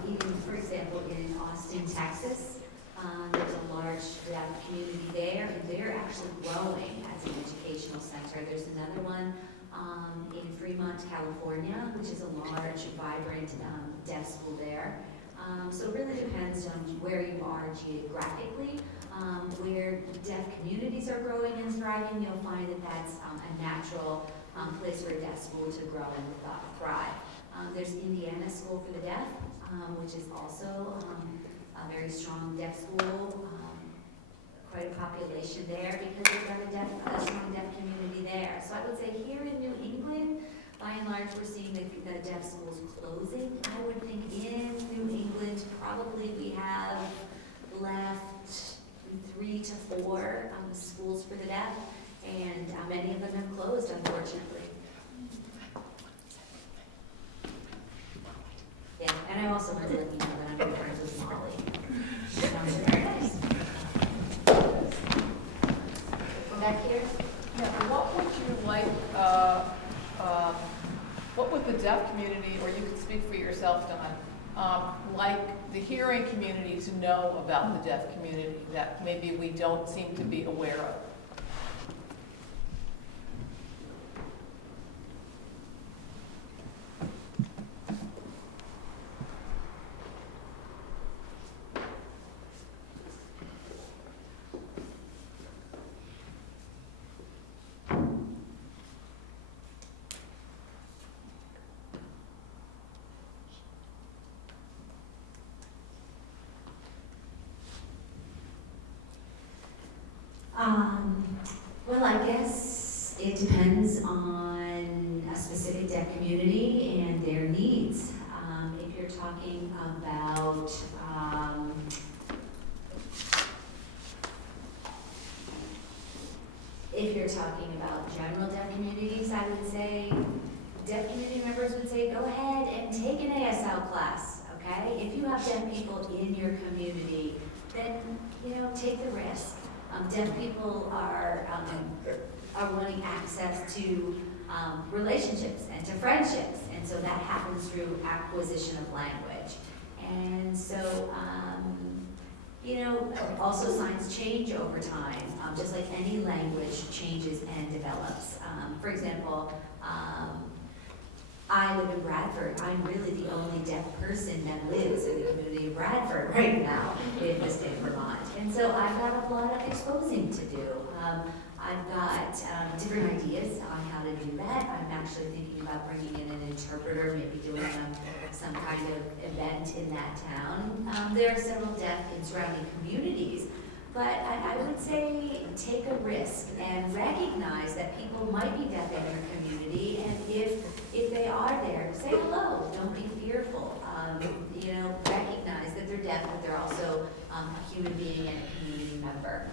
Even, for example, in Austin, Texas, there's a large deaf community there, and they're actually growing as an educational center. There's another one in Vermont, California, which is a large, vibrant deaf school there. So it really depends on where you are geographically. Where deaf communities are growing and thriving, you'll find that that's a natural place for a deaf school to grow and thrive. There's Indiana School for the Deaf, which is also a very strong deaf school. Quite a population there because they've got a strong deaf community there. So I would say here in New England, by and large, we're seeing the deaf schools closing. I would think in New England, probably we have left 3 to 4 schools for the deaf, and many of them have closed, unfortunately. Yeah, and I also want to let you know that I'm good friends with Molly. Sounds very nice. Back here? Yeah, what would you like, what would the deaf community, or you could speak for yourself, Don, like the hearing community to know about the deaf community that maybe we don't seem to be aware of? Well, I guess it depends on a specific deaf community and their needs. If you're talking about general deaf communities, I would say deaf community members would say go ahead and take an ASL class. Okay, if you have deaf people in your community, then take the risk. Deaf people are wanting access to relationships and to friendships, and so that happens through acquisition of language. And so, also signs change over time, just like any language changes and develops. For example, I live in Bradford. I'm really the only deaf person that lives in the community of Bradford right now in the state of Vermont. And so I've got a lot of exposing to do. I've got different ideas on how to do that. I'm actually thinking about bringing in an interpreter, maybe doing some kind of event in that town. There are several deaf in surrounding communities. But I would say take a risk and recognize that people might be deaf in your community, and if they are there, say hello. Don't be fearful. Recognize that they're deaf, but they're also a human being and a community member.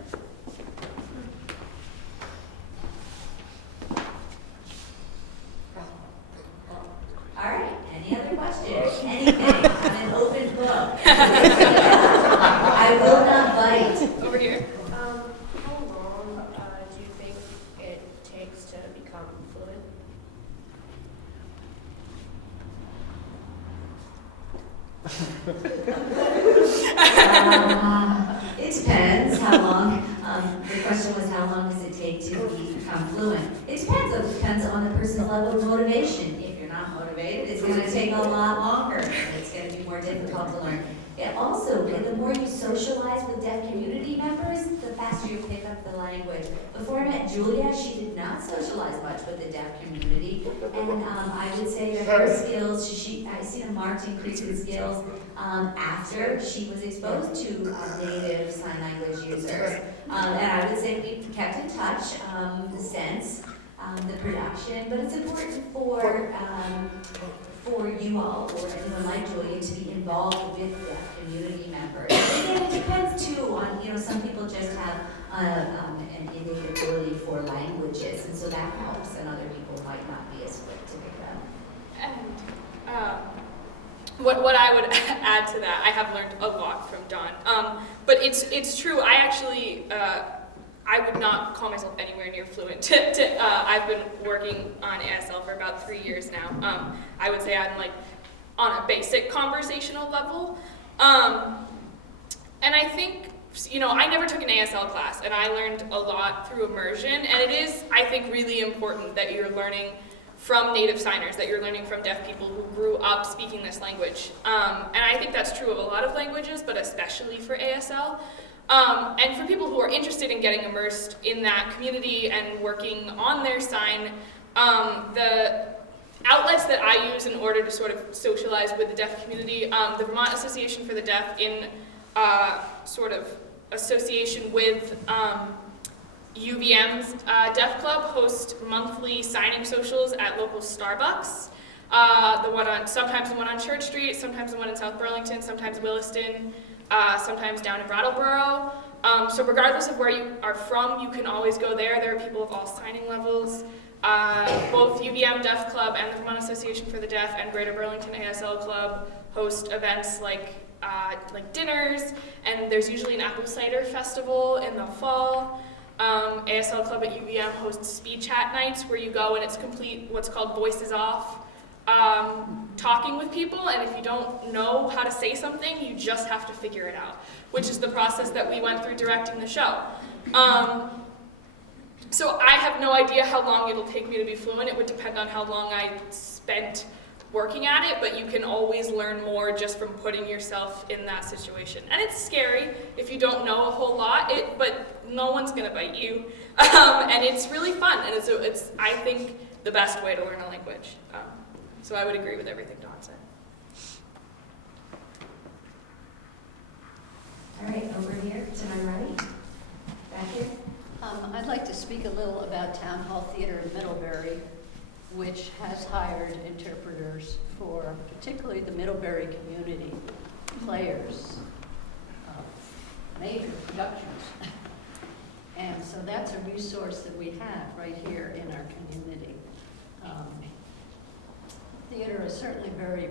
All right. Any other questions? Anything? I'm an open book. I will not bite. Over here. How long do you think it takes to become fluent? It depends how long. The question was how long does it take to become fluent? It depends. It depends on the person's level of motivation. If you're not motivated, it's going to take a lot longer. It's going to be more difficult to learn. It also, the more you socialize with deaf community members, the faster you pick up the language. Before I met Julia, she did not socialize much with the deaf community, and I would say that her skills, I've seen a marked increase in skills after she was exposed to native sign language users. And I would say we kept in touch since the production, but it's important for you all, or anyone like Julia, to be involved with the community members. And it depends too on, some people just have an innate ability for languages, and so that helps, and other people might not be as quick to pick it up. And what I would add to that, I have learned a lot from Dawn. But it's true. I actually I would not call myself anywhere near fluent. I've been working on ASL for about 3 years now. I would say I'm like on a basic conversational level. And I think, you know, I never took an ASL class, and I learned a lot through immersion. And it is, I think, really important that you're learning from native signers, that you're learning from deaf people who grew up speaking this language. And I think that's true of a lot of languages, but especially for ASL. And for people who are interested in getting immersed in that community and working on their sign, the outlets that I use in order to sort of socialize with the deaf community, the Vermont Association for the Deaf, in sort of association with UVM's Deaf Club, host monthly signing socials at local Starbucks. Sometimes the one on Church Street, sometimes the one in South Burlington, sometimes Williston, sometimes down in Brattleboro. So regardless of where you are from, you can always go there. There are people of all signing levels. Both UVM Deaf Club and the Vermont Association for the Deaf and Greater Burlington ASL Club host events like dinners, and there's usually an apple cider festival in the fall. ASL Club at UVM hosts speed chat nights where you go and it's complete what's called voices off, talking with people, and if you don't know how to say something, you just have to figure it out, which is the process that we went through directing the show. So I have no idea how long it'll take me to be fluent. It would depend on how long I spent working at it, but you can always learn more just from putting yourself in that situation. And it's scary if you don't know a whole lot, but no one's gonna bite you. And it's really fun, and it's I think, the best way to learn a language. So I would agree with everything Dawn said. All right, over here to my right, back here. I'd like to speak a little about Town Hall Theater in Middlebury, which has hired interpreters for particularly the Middlebury community players of major productions. And so that's a resource that we have right here in our community. Theater is certainly very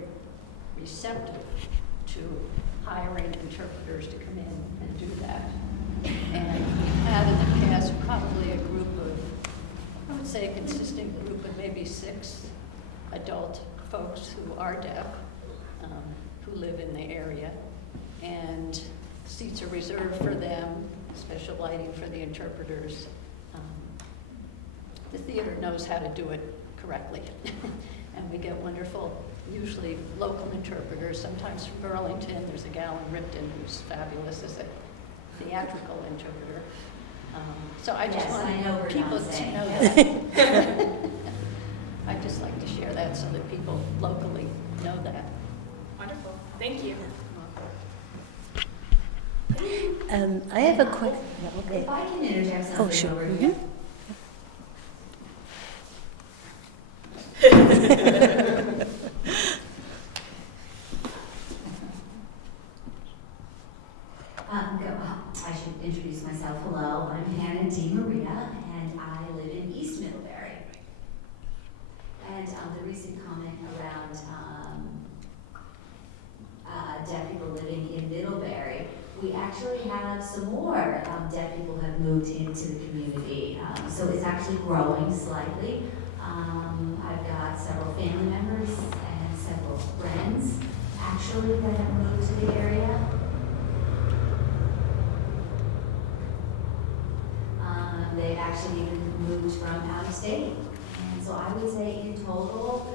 receptive to hiring interpreters to come in and do that. And we've had in the past probably a group of, I would say a consistent group of maybe 6 adult folks who are deaf, who live in the area. And seats are reserved for them, special lighting for the interpreters. The theater knows how to do it correctly. And we get wonderful, usually local interpreters, sometimes from Burlington. There's a gal in Ripton who's fabulous as a theatrical interpreter. So I just want people to know that. I'd just like to share that so that people locally know that. Wonderful. Thank you. I have a quick. Okay. If I can interject something sure. over here. I should introduce myself. Hello, I'm Hannah D. Maria, and I live in East Middlebury. And the recent comment around deaf people living in Middlebury, we actually have some more deaf people have moved into the community. So it's actually growing slightly. I've got several family members and several friends actually that have moved to the area. They've actually even moved from out of state. And so I would say in total,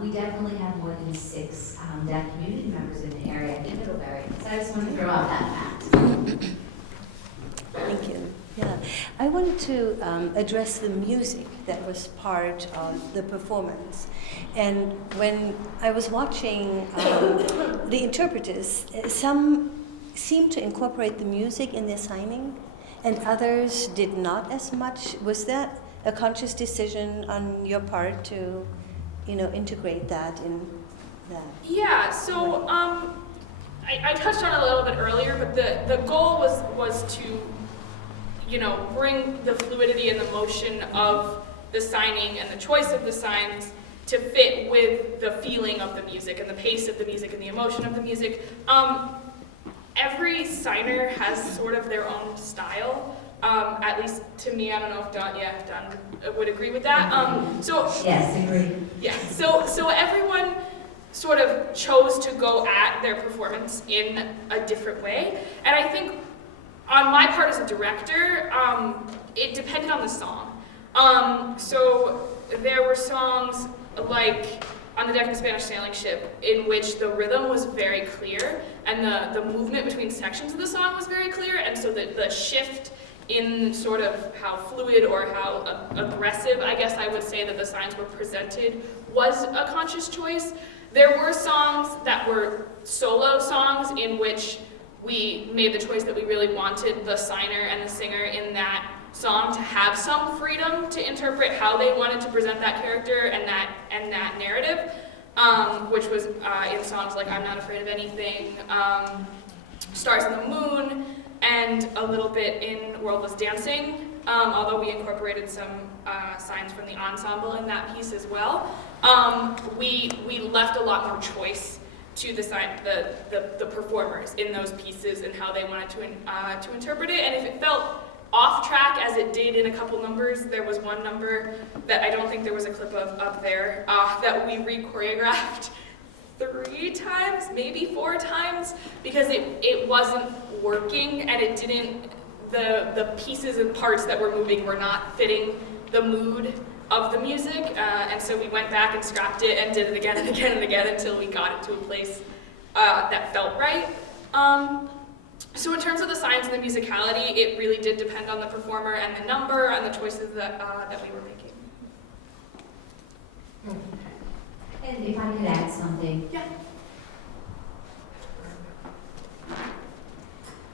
we definitely have more than 6 deaf community members in the area in Middlebury. So I just wanted to throw out that fact. Thank you. Yeah, I wanted to address the music that was part of the performance. And when I was watching the interpreters, some seemed to incorporate the music in their signing, and others did not as much. Was that a conscious decision on your part to, integrate that in that? Yeah, so I touched on it a little bit earlier, but the goal was to, bring the fluidity and the motion of the signing and the choice of the signs to fit with the feeling of the music and the pace of the music and the emotion of the music. Every signer has sort of their own style, at least to me. I don't know if Don would agree with that. Yes, agree. Yeah, so everyone sort of chose to go at their performance in a different way. And I think on my part as a director, it depended on the song. So there were songs like On the Deck of a Spanish Sailing Ship in which the rhythm was very clear and the movement between sections of the song was very clear, and so the shift in sort of how fluid or how aggressive, I guess I would say, that the signs were presented was a conscious choice. There were songs that were solo songs in which we made the choice that we really wanted the signer and the singer in that song to have some freedom to interpret how they wanted to present that character and that narrative, which was in songs like I'm Not Afraid of Anything, Stars in the Moon, and a little bit in World Was Dancing, although we incorporated some signs from the ensemble in that piece as well. We left a lot more choice to the performers in those pieces and how they wanted to interpret it. And if it felt off track, as it did in a couple numbers, there was one number that I don't think there was a clip of up there that we re-choreographed 3 times, maybe 4 times, because it wasn't working and it didn't, the pieces and parts that were moving were not fitting the mood of the music, and so we went back and scrapped it and did it again and again and again until we got it to a place that felt right. So in terms of the signs and the musicality, it really did depend on the performer and the number and the choices that we were making. And if I could add something. Yeah.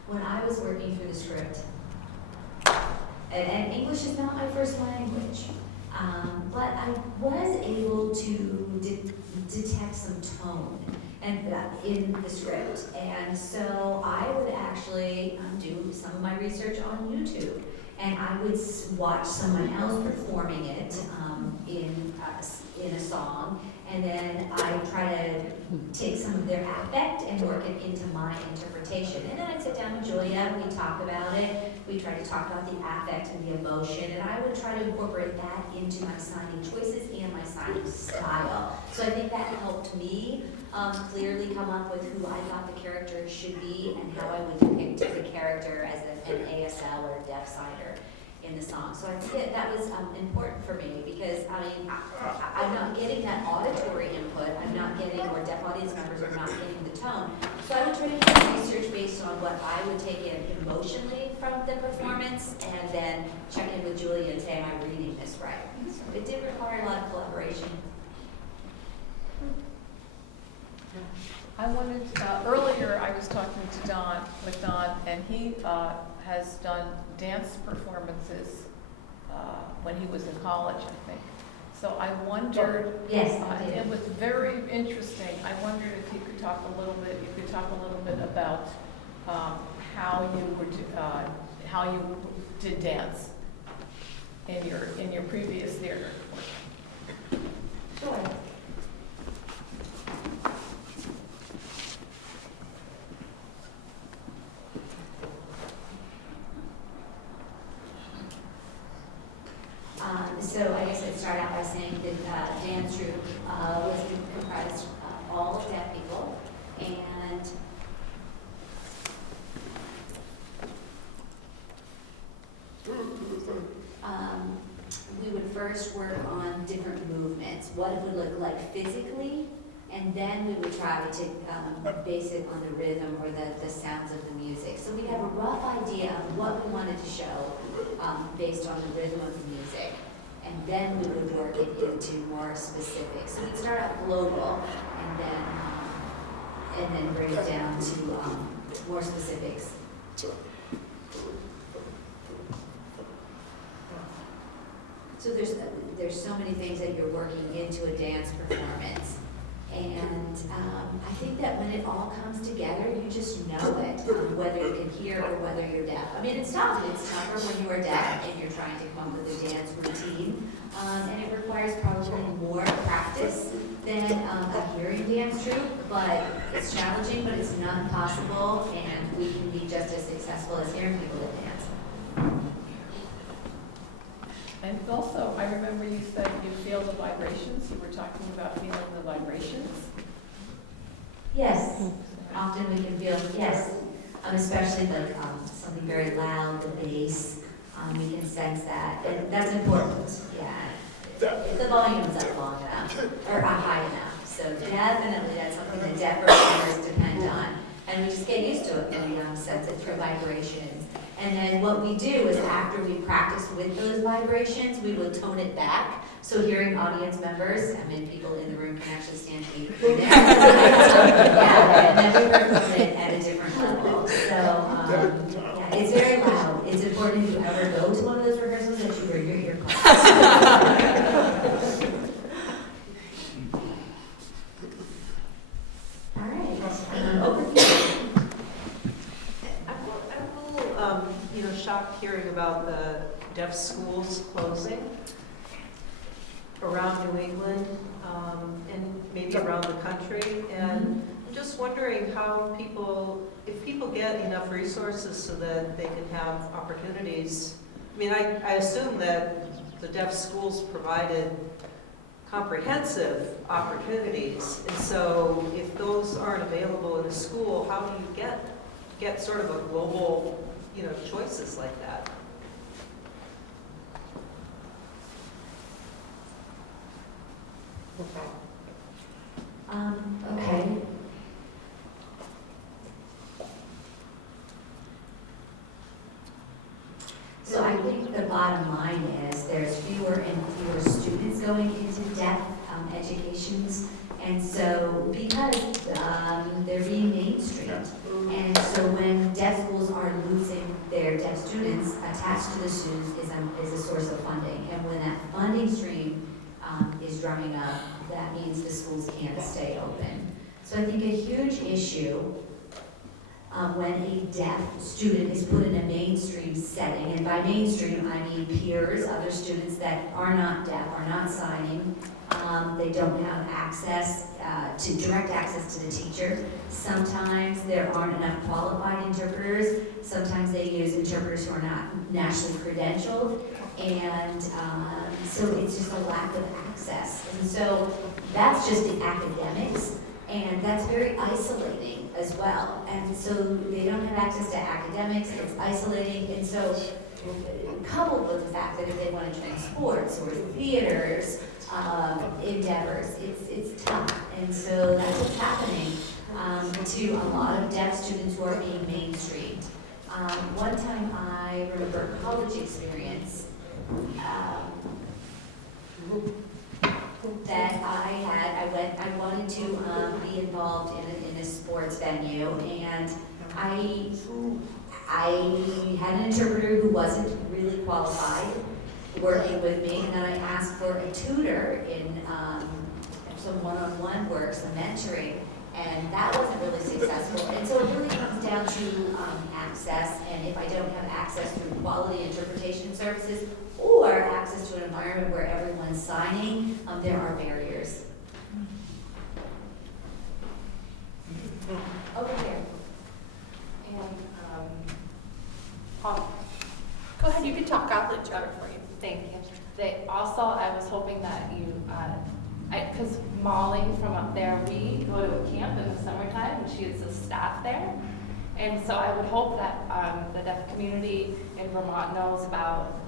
When I was working through the script, and English is not my first language, but I was able to detect some tone and in the script, and so I would actually do some of my research on YouTube, and I would watch someone else performing it in a song, and then I try to take some of their affect and work it into my interpretation. And then I'd sit down with Julia, we talk about it, we try to talk about the affect and the emotion, and I would try to incorporate that into my signing choices and my signing style. So I think that helped me clearly come up with who I thought the character should be and how I would depict the character as an ASL or a deaf signer in the song. So I think that was important for me because, I mean, I'm not getting that auditory input, I'm not getting, or deaf audience members are not getting the tone. So I would try to do research based on what I would take in emotionally from the performance and then check in with Julia and say, am I reading this right? So it did require a lot of collaboration. I wanted, earlier I was talking to Don, and he has done dance performances when he was in college, I think. So I wondered, yes, I did. It was very interesting. I wondered if you could talk a little bit about how you did dance in your previous theater work. Sure. So I guess I'd start out by saying that dance troupe was comprised all of deaf people, and we would first work on different movements, what it would look like physically, and then we would try to base it on the rhythm or the sounds of the music. So we'd have a rough idea of what we wanted to show based on the rhythm of the music. And then we would work it into more specifics. So we'd start out global and then bring it down to more specifics. So there's so many things that you're working into a dance performance. And I think that when it all comes together, you just know it, whether you can hear or whether you're deaf. I mean, it's tough. It's tougher when you are deaf and you're trying to come up with a dance routine. And it requires probably more practice than a hearing dance troupe, but it's challenging, but it's not impossible, and we can be just as successful as hearing people that dance. And also, I remember you said you feel the vibrations. You were talking about feeling the vibrations. Yes, often we can feel, yes, especially the something very loud, the bass, we can sense that, and that's important, yeah. If the volume's up long enough, or high enough, so definitely that's something that deaf performers depend on. And we just get used to it when we sense it through vibrations. And then what we do is after we practice with those vibrations, we will tone it back. So hearing audience members, I mean, people in the room can actually stand 8 feet. Yeah, and then we perform it at a different level. So, yeah, it's very loud. It's important if you ever go to one of those rehearsals that you wear your earphones. All right, over here. I'm a little, shocked hearing about the deaf schools closing around New England and maybe around the country. And I'm just wondering how if people get enough resources so that they can have opportunities. I mean, I assume that the deaf schools provided comprehensive opportunities. And so if those aren't available in a school, how do you get sort of a global, choices like that? Okay. So I think the bottom line is there's fewer and fewer students going into deaf educations, and so because they're being mainstreamed, and so when deaf schools are losing their deaf students, attached to the students is a source of funding, and when that funding stream is drumming up, that means the schools can't stay open. So I think a huge issue when a deaf student is put in a mainstream setting, and by mainstream I mean peers, other students that are not deaf, are not signing, they don't have access direct access to the teacher. Sometimes there aren't enough qualified interpreters. Sometimes they use interpreters who are not nationally credentialed, and so it's just a lack of access. And so that's just the academics, and that's very isolating as well. And so they don't have access to academics, it's isolating, and so coupled with the fact that if they want to join sports or theaters, endeavors, it's tough. And so that's what's happening to a lot of deaf students who are being mainstreamed. One time I remember a college experience that I had. I wanted to be involved in a sports venue, and I had an interpreter who wasn't really qualified working with me, and then I asked for a tutor in some one-on-one work, some mentoring, and that wasn't really successful. And so it really comes down to access, and if I don't have access through quality interpretation services or access to an environment where everyone's signing, there are barriers. Over here. And go ahead, you can talk. I'll let Trevor for you. Thank you. Also, I was hoping that you, because Molly from up there, we go to a camp in the summertime, and she is the staff there. And so I would hope that the deaf community in Vermont knows about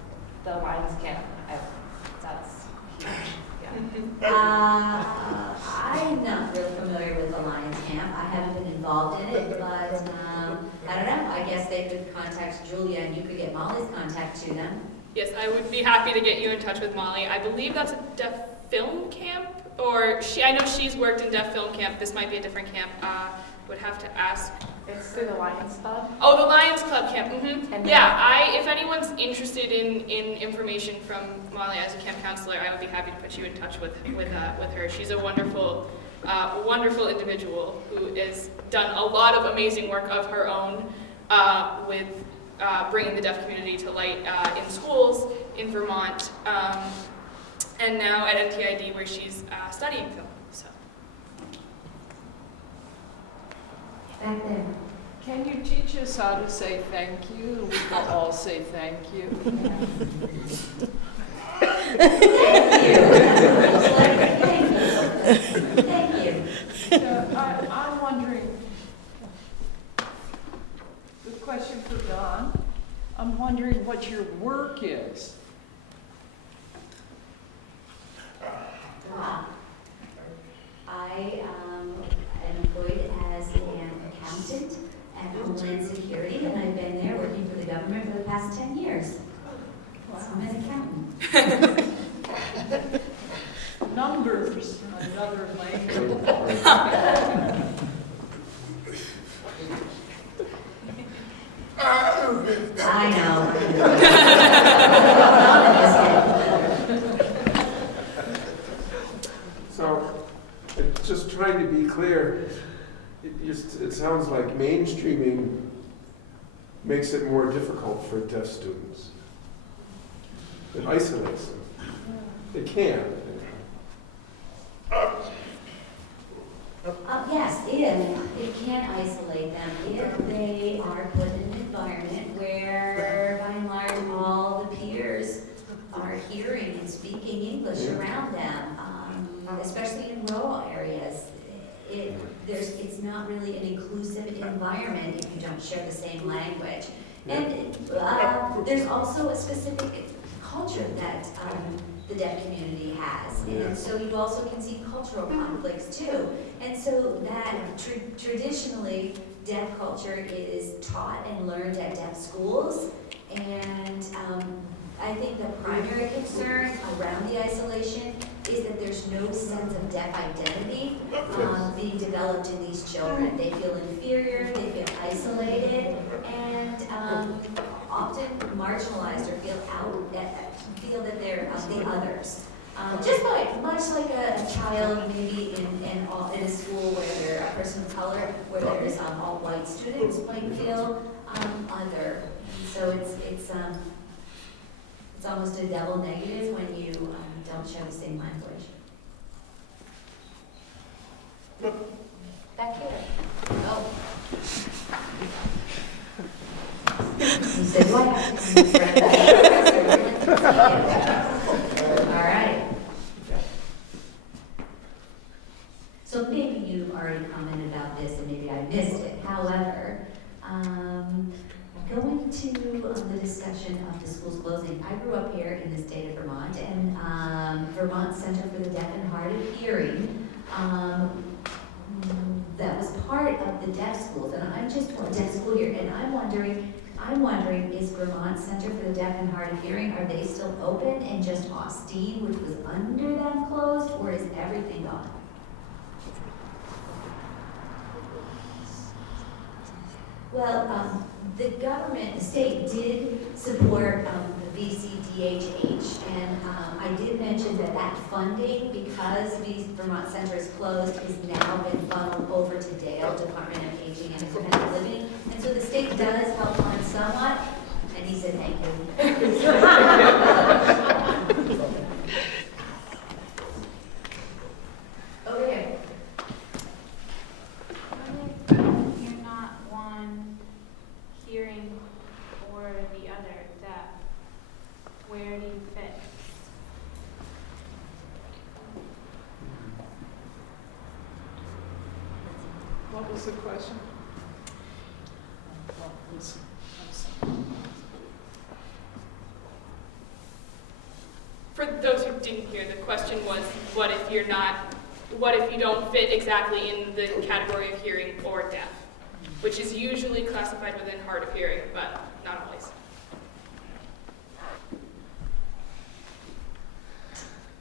the Lions Camp. That's huge. Yeah. I'm not real familiar with the Lions Camp. I haven't been involved in it, but I don't know. I guess they could contact Julia, and you could get Molly's contact to them. Yes, I would be happy to get you in touch with Molly. I believe that's a deaf film camp, or I know she's worked in deaf film camp. This might be a different camp. Would have to ask. It's through the Lions Club. Oh, the Lions Club camp. Mm-hmm. And Yeah, if anyone's interested in information from Molly as a camp counselor, I would be happy to put you in touch with her. She's a wonderful wonderful individual who has done a lot of amazing work of her own with bringing the deaf community to light in schools in Vermont, and now at NTID where she's studying film. So. Back there. Can you teach us how to say thank you? We will all say thank you. Thank you. I'm wondering, the question for Don, I'm wondering what your work is. I am employed as an accountant at Homeland Security, and I've been there working for the government for the past 10 years. So I'm an accountant. Numbers, another language. I know. So, just trying to be clear, it sounds like mainstreaming makes it more difficult for deaf students. It isolates them. It can. Yes, if it can isolate them, if they are put in an environment where, by and large, all the peers are hearing and speaking English around them, especially in rural areas, it's not really an inclusive environment if you don't share the same language. And there's also a specific culture that the deaf community has. And so you also can see cultural conflicts too. And so that traditionally, deaf culture is taught and learned at deaf schools. And I think the primary concern around the isolation is that there's no sense of deaf identity being developed in these children. They feel inferior, they feel isolated, and often marginalized or feel that they're the others. Just much like a child maybe in a school where they're a person of color, where there's all white students might feel other. So it's almost a double negative when you don't share the same language. Back here. Oh. You said what? All right. So maybe you already commented about this and maybe I missed it. However, going to the discussion of the schools closing, I grew up here in the state of Vermont, and Vermont Center for the Deaf and Hard of Hearing, that was part of the deaf schools, and I'm just a deaf school here, and I'm wondering, is Vermont Center for the Deaf and Hard of Hearing, are they still open, and just Austin, which was under them, closed, or is everything gone? Well, the government, the state did support the VCDHH, and I did mention that funding, because Vermont Center is closed, has now been funneled over to Dale, Department of Aging and Independent Living, and so the state does help fund somewhat, and he said thank you. Over here. You're not one hearing or the other deaf. Where do you fit? What was the question? For those who didn't hear, the question was, what if you don't fit exactly in the category of hearing or deaf, which is usually classified within hard of hearing, but not always.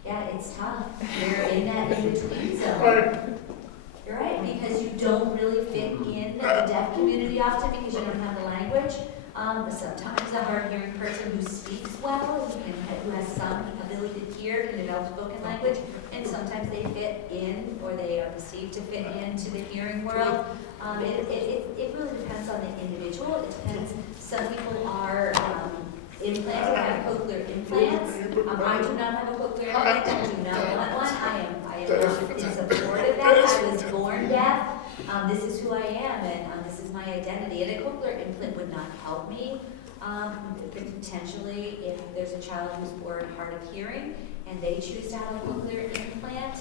Yeah, it's tough. You're in that in-between zone. You're right, because you don't really fit in the deaf community often because you don't have the language. Sometimes a hard-hearing person who speaks well, who has some ability to hear, can develop spoken language, and sometimes they fit in, or they are perceived to fit into the hearing world. It really depends on the individual. It depends. Some people are implanted, have cochlear implants. I do not have a cochlear implant. I do not want one. I am in support of that. I was born deaf. This is who I am, and this is my identity. And a cochlear implant would not help me. Potentially, if there's a child who's born hard of hearing and they choose to have a cochlear implant,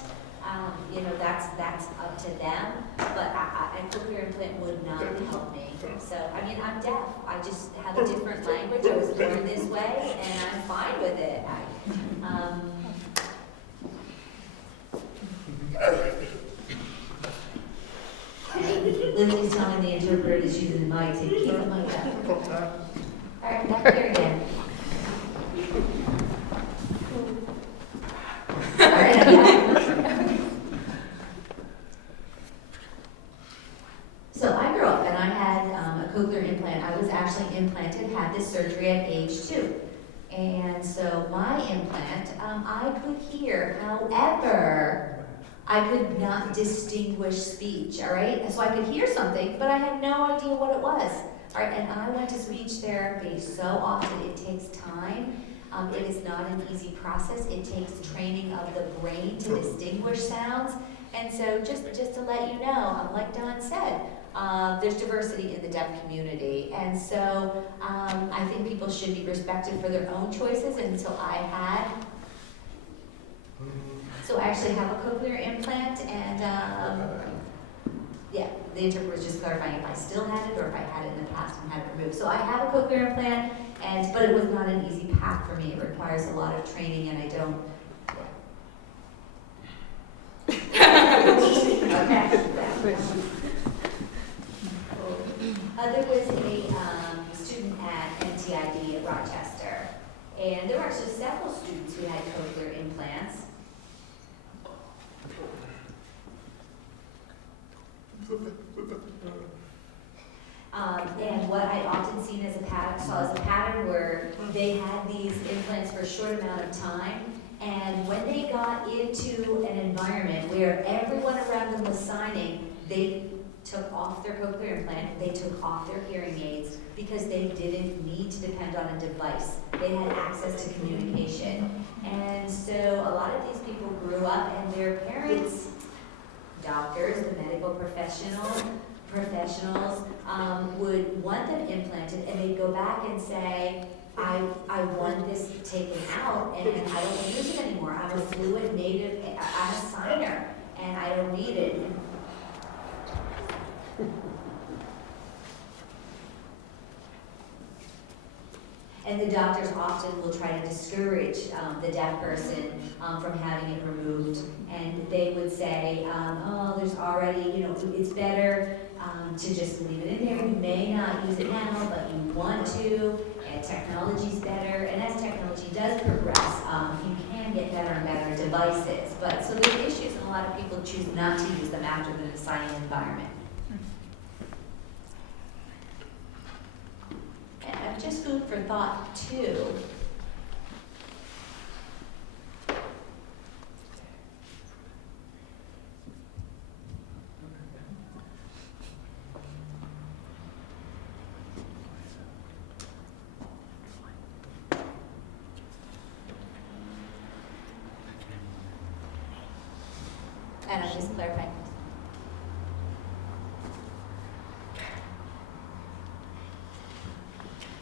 that's up to them. But a cochlear implant would not help me. So, I mean, I'm deaf. I just have a different language. I was born this way, and I'm fine with it. Lindsay's telling the interpreter is using the mic to keep the mic up. All right, back here again. All right. So I grew up and I had a cochlear implant. I was actually implanted, had this surgery at age 2. And so my implant, I could hear, however, I could not distinguish speech, all right? So I could hear something, but I had no idea what it was. All right, and I went to speech therapy so often. It takes time. It is not an easy process. It takes training of the brain to distinguish sounds. And so just to let you know, like Don said, there's diversity in the deaf community. And so I think people should be respected for their own choices. And so So I actually have a cochlear implant, and yeah, the interpreter was just clarifying if I still had it or if I had it in the past and had it removed. So I have a cochlear implant, but it was not an easy path for me. It requires a lot of training, and I don't. Yeah. Okay. There was a student at NTID at Rochester, and there were actually several students who had cochlear implants. And what I often saw as a pattern where they had these implants for a short amount of time, and when they got into an environment where everyone around them was signing, they took off their cochlear implant, they took off their hearing aids because they didn't need to depend on a device. They had access to communication. And so a lot of these people grew up and their parents, doctors, the medical professionals would want them implanted, and they'd go back and say, I want this taken out, and I don't use it anymore. I'm a fluent native, I'm a signer, and I don't need it. And the doctors often will try to discourage the deaf person from having it removed. And they would say, oh, there's already, it's better to just leave it in there. You may not use it now, but you want to, and technology's better. And as technology does progress, you can get better and better devices. But so there's issues, and a lot of people choose not to use them after the signing environment. And just food for thought, too. And I'm just clarifying.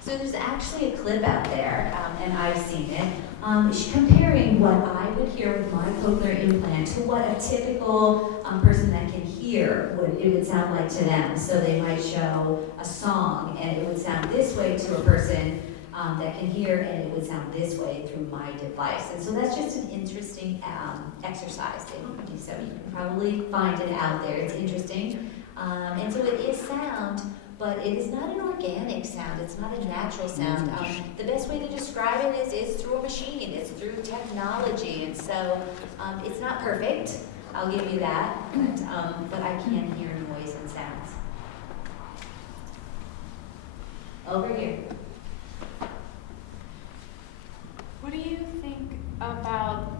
So there's actually a clip out there, and I've seen it, comparing what I would hear with my cochlear implant to what a typical person that can hear would sound like to them. So they might show a song, and it would sound this way to a person that can hear, and it would sound this way through my device. And so that's just an interesting exercise. And so you can probably find it out there. It's interesting. And so it is sound, but it is not an organic sound. It's not a natural sound. The best way to describe it is through a machine. It's through technology. And so it's not perfect. I'll give you that. But I can hear noise and sounds. Over here. What do you think about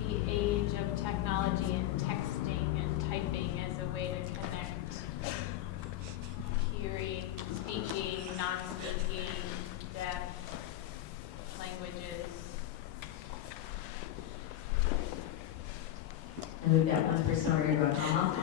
the age of technology and texting and typing as a way to connect hearing, speaking, non-speaking, deaf languages? And we've got one person over here going,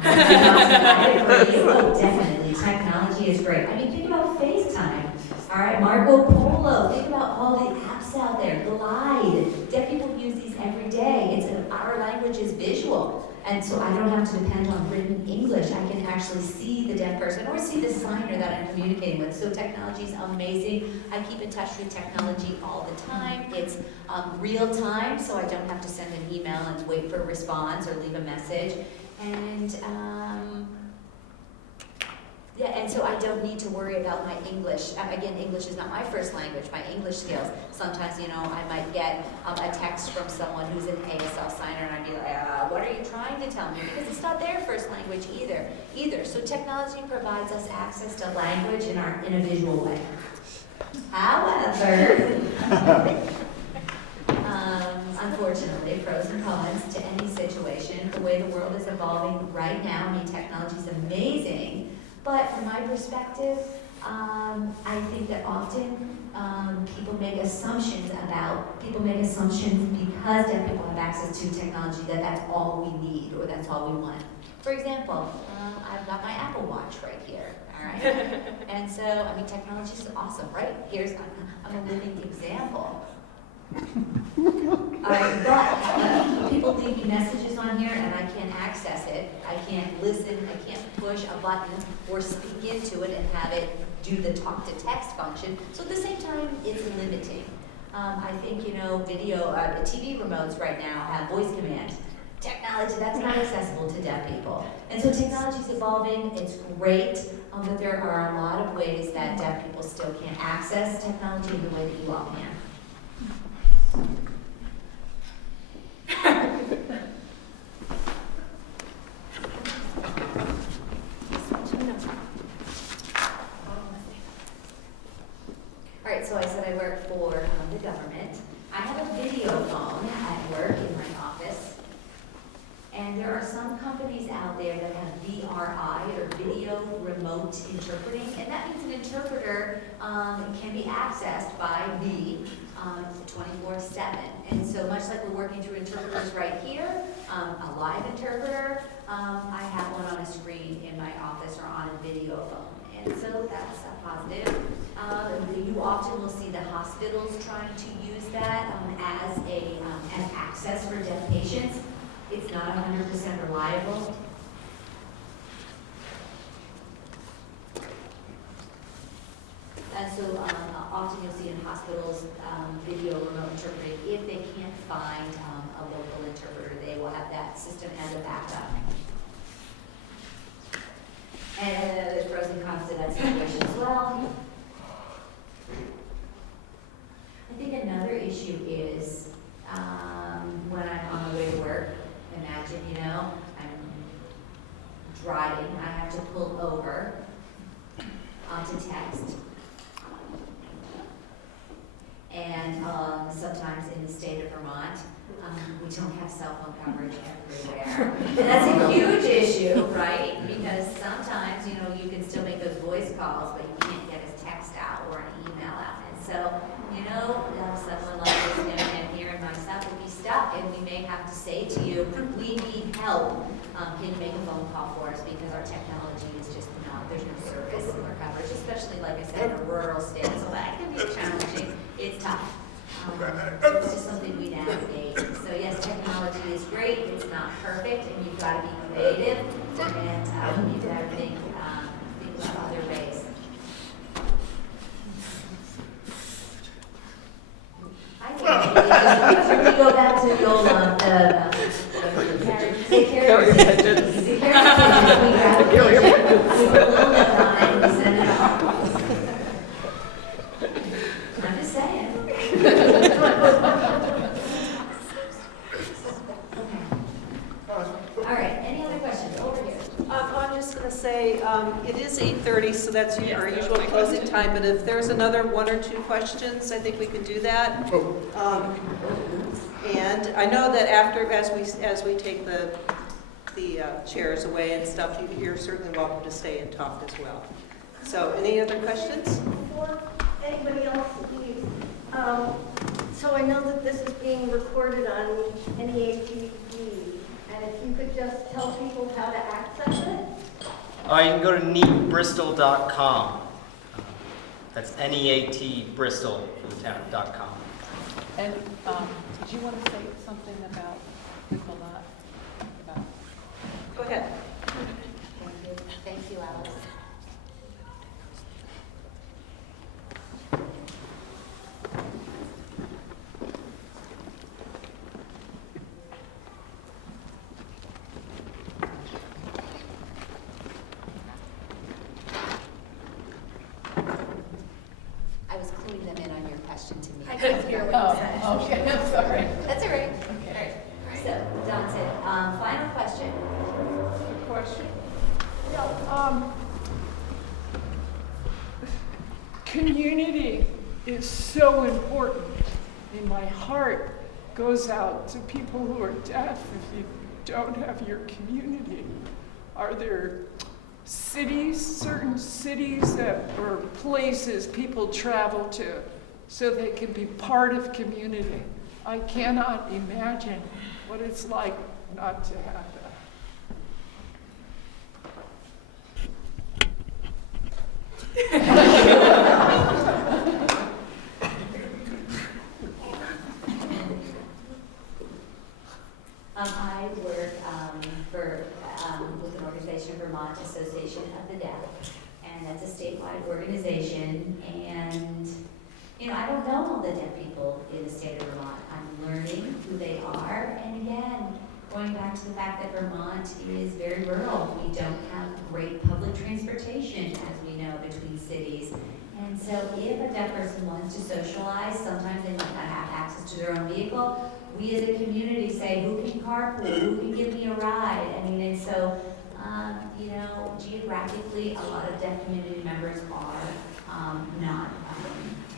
I agree. Oh, definitely. Technology is great. I mean, think about FaceTime. All right, Marco Polo. Think about all the apps out there. Glide. Deaf people use these every day. Our language is visual. And so I don't have to depend on written English. I can actually see the deaf person or see the signer that I'm communicating with. So technology is amazing. I keep in touch with technology all the time. It's real time, so I don't have to send an email and wait for a response or leave a message. And yeah, and so I don't need to worry about my English. Again, English is not my first language, my English skills. Sometimes, you know, I might get a text from someone who's an ASL signer and I'd be like, what are you trying to tell me? Because it's not their first language either. So technology provides us access to language in a visual way. However, unfortunately, pros and cons to any situation, the way the world is evolving right now, I mean, technology is amazing. But from my perspective, I think that often people make assumptions because deaf people have access to technology that that's all we need or that's all we want. For example, I've got my Apple Watch right here, all right? And so, I mean, technology is awesome, right? I'm a living example. But people leave me messages on here and I can't access it. I can't listen, I can't push a button or speak into it and have it do the talk to text function. So at the same time, it's limiting. I think, you know, TV remotes right now have voice command. Technology, that's not accessible to deaf people. And so technology is evolving, it's great, but there are a lot of ways that deaf people still can't access technology in the way that you all can. All right, so I said I work for the government. I have a video phone at work in my office. And there are some companies out there that have VRI, or Video Remote Interpreting, and that means an interpreter can be accessed by me 24/7. And so much like we're working through interpreters right here, a live interpreter, I have one on a screen in my office or on a video phone. And so that's a positive. You often will see the hospitals trying to use that as access for deaf patients. It's not 100% reliable. And so often you'll see in hospitals video remote interpreting. If they can't find a local interpreter, they will have that system as a backup. And there's pros and cons to that situation as well. I think another issue is when I'm on the way to work, imagine, you know, I'm driving, I have to pull over to text. And sometimes in the state of Vermont, we don't have cell phone coverage everywhere. And that's a huge issue, right? Because sometimes, you know, you can still make those voice calls, but you can't get a text out or an email out. And so, you know, someone like this and here and myself will be stuck, and we may have to say to you, we need help. Can you make a phone call for us? Because our technology is just not, there's no service or coverage, especially, like I said, in a rural state. So that can be challenging. It's tough. It's just something we navigate. So yes, technology is great. It's not perfect, and you've got to be creative, and you've got to think about other ways. I think we go back to the old carrier pigeons. The carrier pigeons. We put a little bit on it and we send it off. I'm just saying. All right, any other questions? Over here. I'm just going to say, It is 8:30, so that's Yes, our that was usual my closing question. time, but if there's another 1 or 2 questions, I think we can do that. And I know that after, as we take the chairs away and stuff, you're certainly welcome to stay and talk as well. So, any other questions? Before anybody else leaves, so I know that this is being recorded on NEATV, and if you could just tell people how to access it? You can go to neatbristol.com. That's NEAT Bristol for the town.com. And did you want to say something about people not, about? Go ahead. Thank you, Alice. I was cluing them in on your question to me. I couldn't hear what you said. Oh, okay, I'm sorry. That's all right. Okay. So, Don said, final question. Good question. Community is so important, and my heart goes out to people who are deaf if you don't have your community. Are there cities, certain cities that, or places people travel to so they can be part of community? I cannot imagine what it's like not to have that. I work with an organization, Vermont Association of the Deaf, and that's a statewide organization. And I don't know all the deaf people in the state of Vermont. I'm learning who they are, and again, going back to the fact that Vermont is very rural. We don't have great public transportation, as we know, between cities. And so if a deaf person wants to socialize, sometimes they might not have access to their own vehicle. We as a community say, who can carpool, who can give me a ride? And so, geographically, a lot of deaf community members are not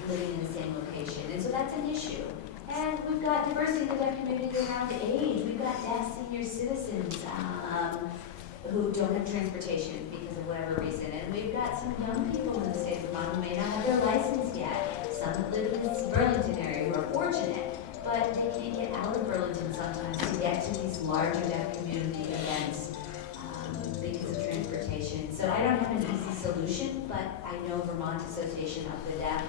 living in the same location. And so that's an issue. And we've got diversity in the deaf community around age. We've got deaf senior citizens who don't have transportation because of whatever reason. And we've got some young people in the state of Vermont who may not have their license yet. Some that live in this Burlington area who are fortunate, but they can't get out of Burlington sometimes to get to these larger deaf community events because of transportation. So I don't have an easy solution, but I know Vermont Association of the Deaf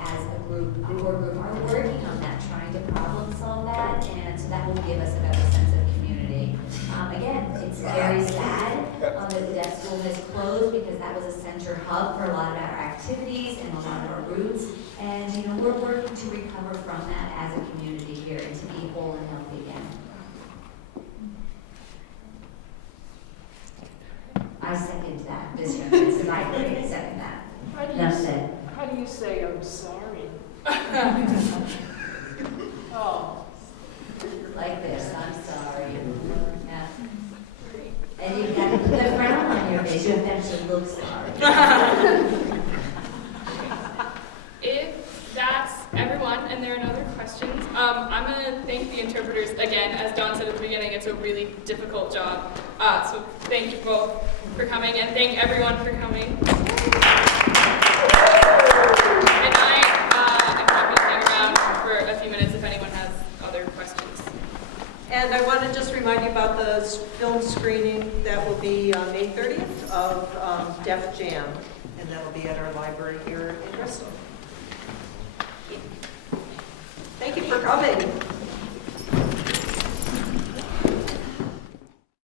as a group, a core group, are working on that, trying to problem solve that, and so that will give us a better sense of community. Again, it's very sad that the deaf school has closed because that was a center hub for a lot of our activities and a lot of our roots, and we're working to recover from that as a community here and to be whole and healthy again. I second that, Mr. Prince, I agree, second that. How do you say I'm sorry? Oh. Like this, I'm sorry. Yeah. And you've got the frown on your face, you eventually look sorry. If that's everyone and there are no other questions, I'm going to thank the interpreters again. As Dawn said at the beginning, it's a really difficult job. So thank you both for coming, and thank everyone for coming. And I am happy to hang around for a few minutes if anyone has other questions. And I want to just remind you about the film screening that will be on May 30th of Def Jam, and that'll be at our library here in Bristol. Thank you for coming.